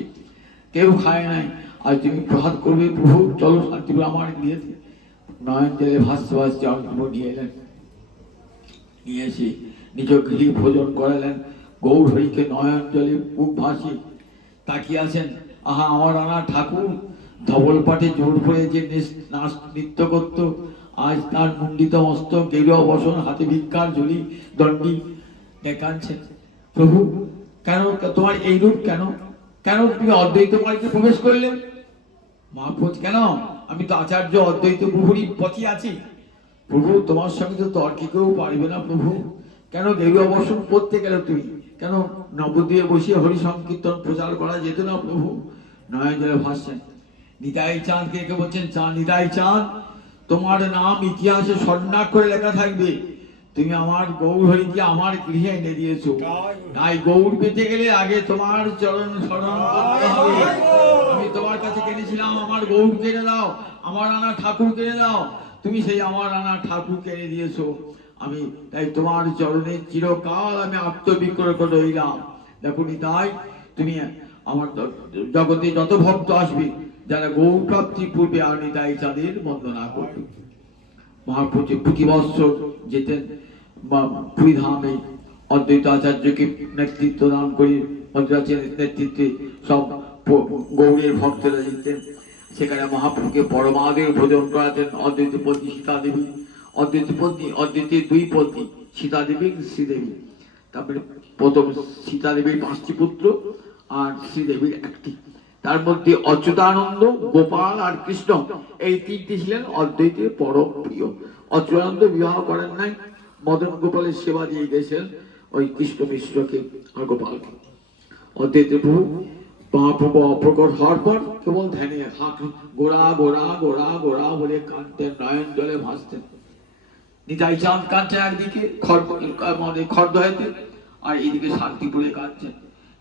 কেউ খায় নাই। আজ তুমি প্রহাত করবে প্রভু, চলো শান্তিপুর আমার গৃহেতে। নয়ন জলে ভাসতে ভাসতে অঙ্গ নিয়ে এলেন, নিয়ে এসে নিজ গৃহে ভোজন করালেন। গৌর হরিকে নয়ন জলে বুক ভাসি তাকিয়ে আছেন। আহা, আমার রানা ঠাকুর ধবল পাঠে জোর করে যে নাচ নৃত্য করত, আজ তার মুন্ডিত মস্তক, গেরুয়া বসন, হাতে ভিক্ষার ঝুলি, দণ্ডি কাঁদছেন। প্রভু, কেন তোমার এই রূপ? কেন কেন তুমি অদ্বৈত মার্গে প্রবেশ করলেন? মহাপ্রভু, কেন? আমি তো আচার্য অদ্বৈত প্রভুরই পথে আছি। প্রভু, তোমার সঙ্গে তো তর্কে কেউ পারবে না প্রভু। কেন গেরুয়া বসন পড়তে গেল তুমি? কেন নবদ্বীপে বসে হরি সংকীর্তন প্রচার করা যেত না প্রভু? নয়ন জলে ভাসছেন। নিতাই চাঁদকে কে বলছেন, চাঁদ, নিতাই চাঁদ, তোমার নাম ইতিহাসে স্বর্ণাক্ষরে লেখা থাকবে। তুমি আমার গৌর হরিকে আমার গৃহে এনে দিয়েছো। তাই গৌর পেতে গেলে আগে তোমার চরণ শরণ করতে হবে। আমি তোমার কাছে কেনেছিলাম, আমার গৌর কেনে দাও, আমার রানা ঠাকুর কেনে দাও। তুমি সেই আমার রানা ঠাকুর কেনে দিয়েছো। আমি তাই তোমার চরণে চিরকাল আমি আত্মবিক্রয় করে রইলাম। দেখো নিতাই, তুমি আমার জগতে যত ভক্ত আসবে, যারা গৌর প্রাপ্তির পূর্বে আর নিতাই চাঁদের বন্দনা করবে। মহাপ্রভু প্রতি বৎসর যেতেন পুরী ধামে, অদ্বৈত আচার্যকে নেতৃত্ব দান করে, অদ্বৈতাচার্যের নেতৃত্বে সব গৌরের ভক্তরা যেতেন। সেখানে মহাপ্রভুকে পরমাদের ভোজন করাতেন অদ্বৈত পত্নী সীতা দেবী, অদ্বৈতের 2 পত্নী, সীতা দেবী, শ্রীদেবী। তারপরে প্রথম সীতা দেবীর 5টি পুত্র আর শ্রীদেবীর 1টি। তার মধ্যে অচ্যুতানন্দ, গোপাল আর কৃষ্ণ, এই 3টি ছিলেন অদ্বৈতের পরম প্রিয়। অচ্যুতানন্দ বিবাহ করেন নাই, মদন গোপালের সেবা দিয়ে গেছেন ওই কৃষ্ণ মিশ্রকে আর গোপালকে। অদ্বৈতের প্রভু মহাপ্রভু অপ্রকট হওয়ার পর কেবল ধ্যানে হাত গোড়া গোড়া গোড়া গোড়া বলে কাঁদতেন, নয়ন জলে ভাসতেন। নিতাই চাঁদ কাঁদছেন একদিকে খড়দহেতে, আর এইদিকে শান্তিপুরে কাঁদছেন।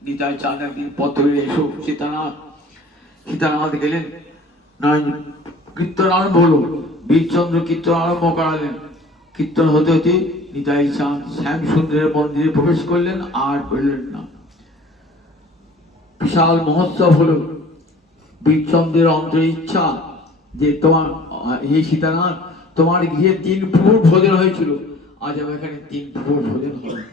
নিতাই চাঁদ একদিন পত্রে এসো সীতানাথ গেলেন, নয়ন কীর্তন আরম্ভ হলো, বীরচন্দ্র কীর্তন আরম্ভ করালেন। কীর্তন হতে হতে নিতাই চাঁদ শ্যাম সুন্দরের মন্দিরে প্রবেশ করলেন, আর বললেন না। বিশাল মহোৎসব হলো। বীরচন্দ্রের অন্তরে ইচ্ছা যে তোমার, হে সীতানাথ, তোমার গৃহে 3 প্রভুর ভোজন হয়েছিল, আজ আমার এখানে 3 প্রভুর ভোজন হবে।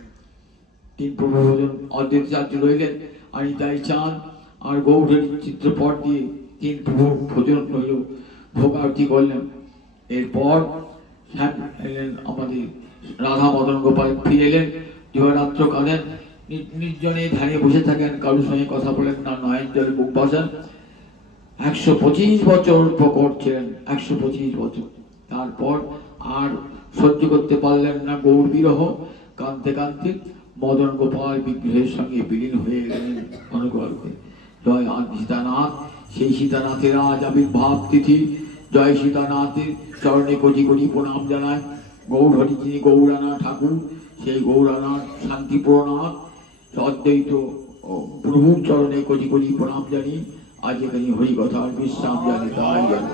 3 প্রভুর ভোজন। অদ্বৈতাচার্য রইলেন, আর নিতাই চাঁদ আর গৌরের চিত্রপট দিয়ে 3 প্রভুর ভোজন হইল, ভোগ আরতি করলেন। এরপর এলেন আমাদের রাধা মদন গোপাল, ফিরে এলেন, দিবারাত্র কাঁদেন, নির্জনে ধ্যানে বসে থাকেন, কারোর সঙ্গে কথা বলেন না, নয়ন জলে বুক বসান। 125 বছর করছেন, 125 বছর। তারপর আর সহ্য করতে পারলেন না গৌর বিরহ, কাঁদতে কাঁদতে মদন গোপাল বিগ্রহের সঙ্গে বিলীন হয়ে গেলেন অনুগর্ভে। জয় সীতানাথ। সেই সীতানাথের আজ আবির্ভাব তিথি। জয় সীতানাথের চরণে কোটি কোটি প্রণাম জানায় গৌরহরি, যিনি গৌরানা ঠাকুর। সেই গৌরানার শান্তি প্রণাম অদ্বৈত প্রভুর চরণে কোটি কোটি প্রণাম জানি। আজ এখানে হরিকথার বিশ্রাম জানি তাই জানি।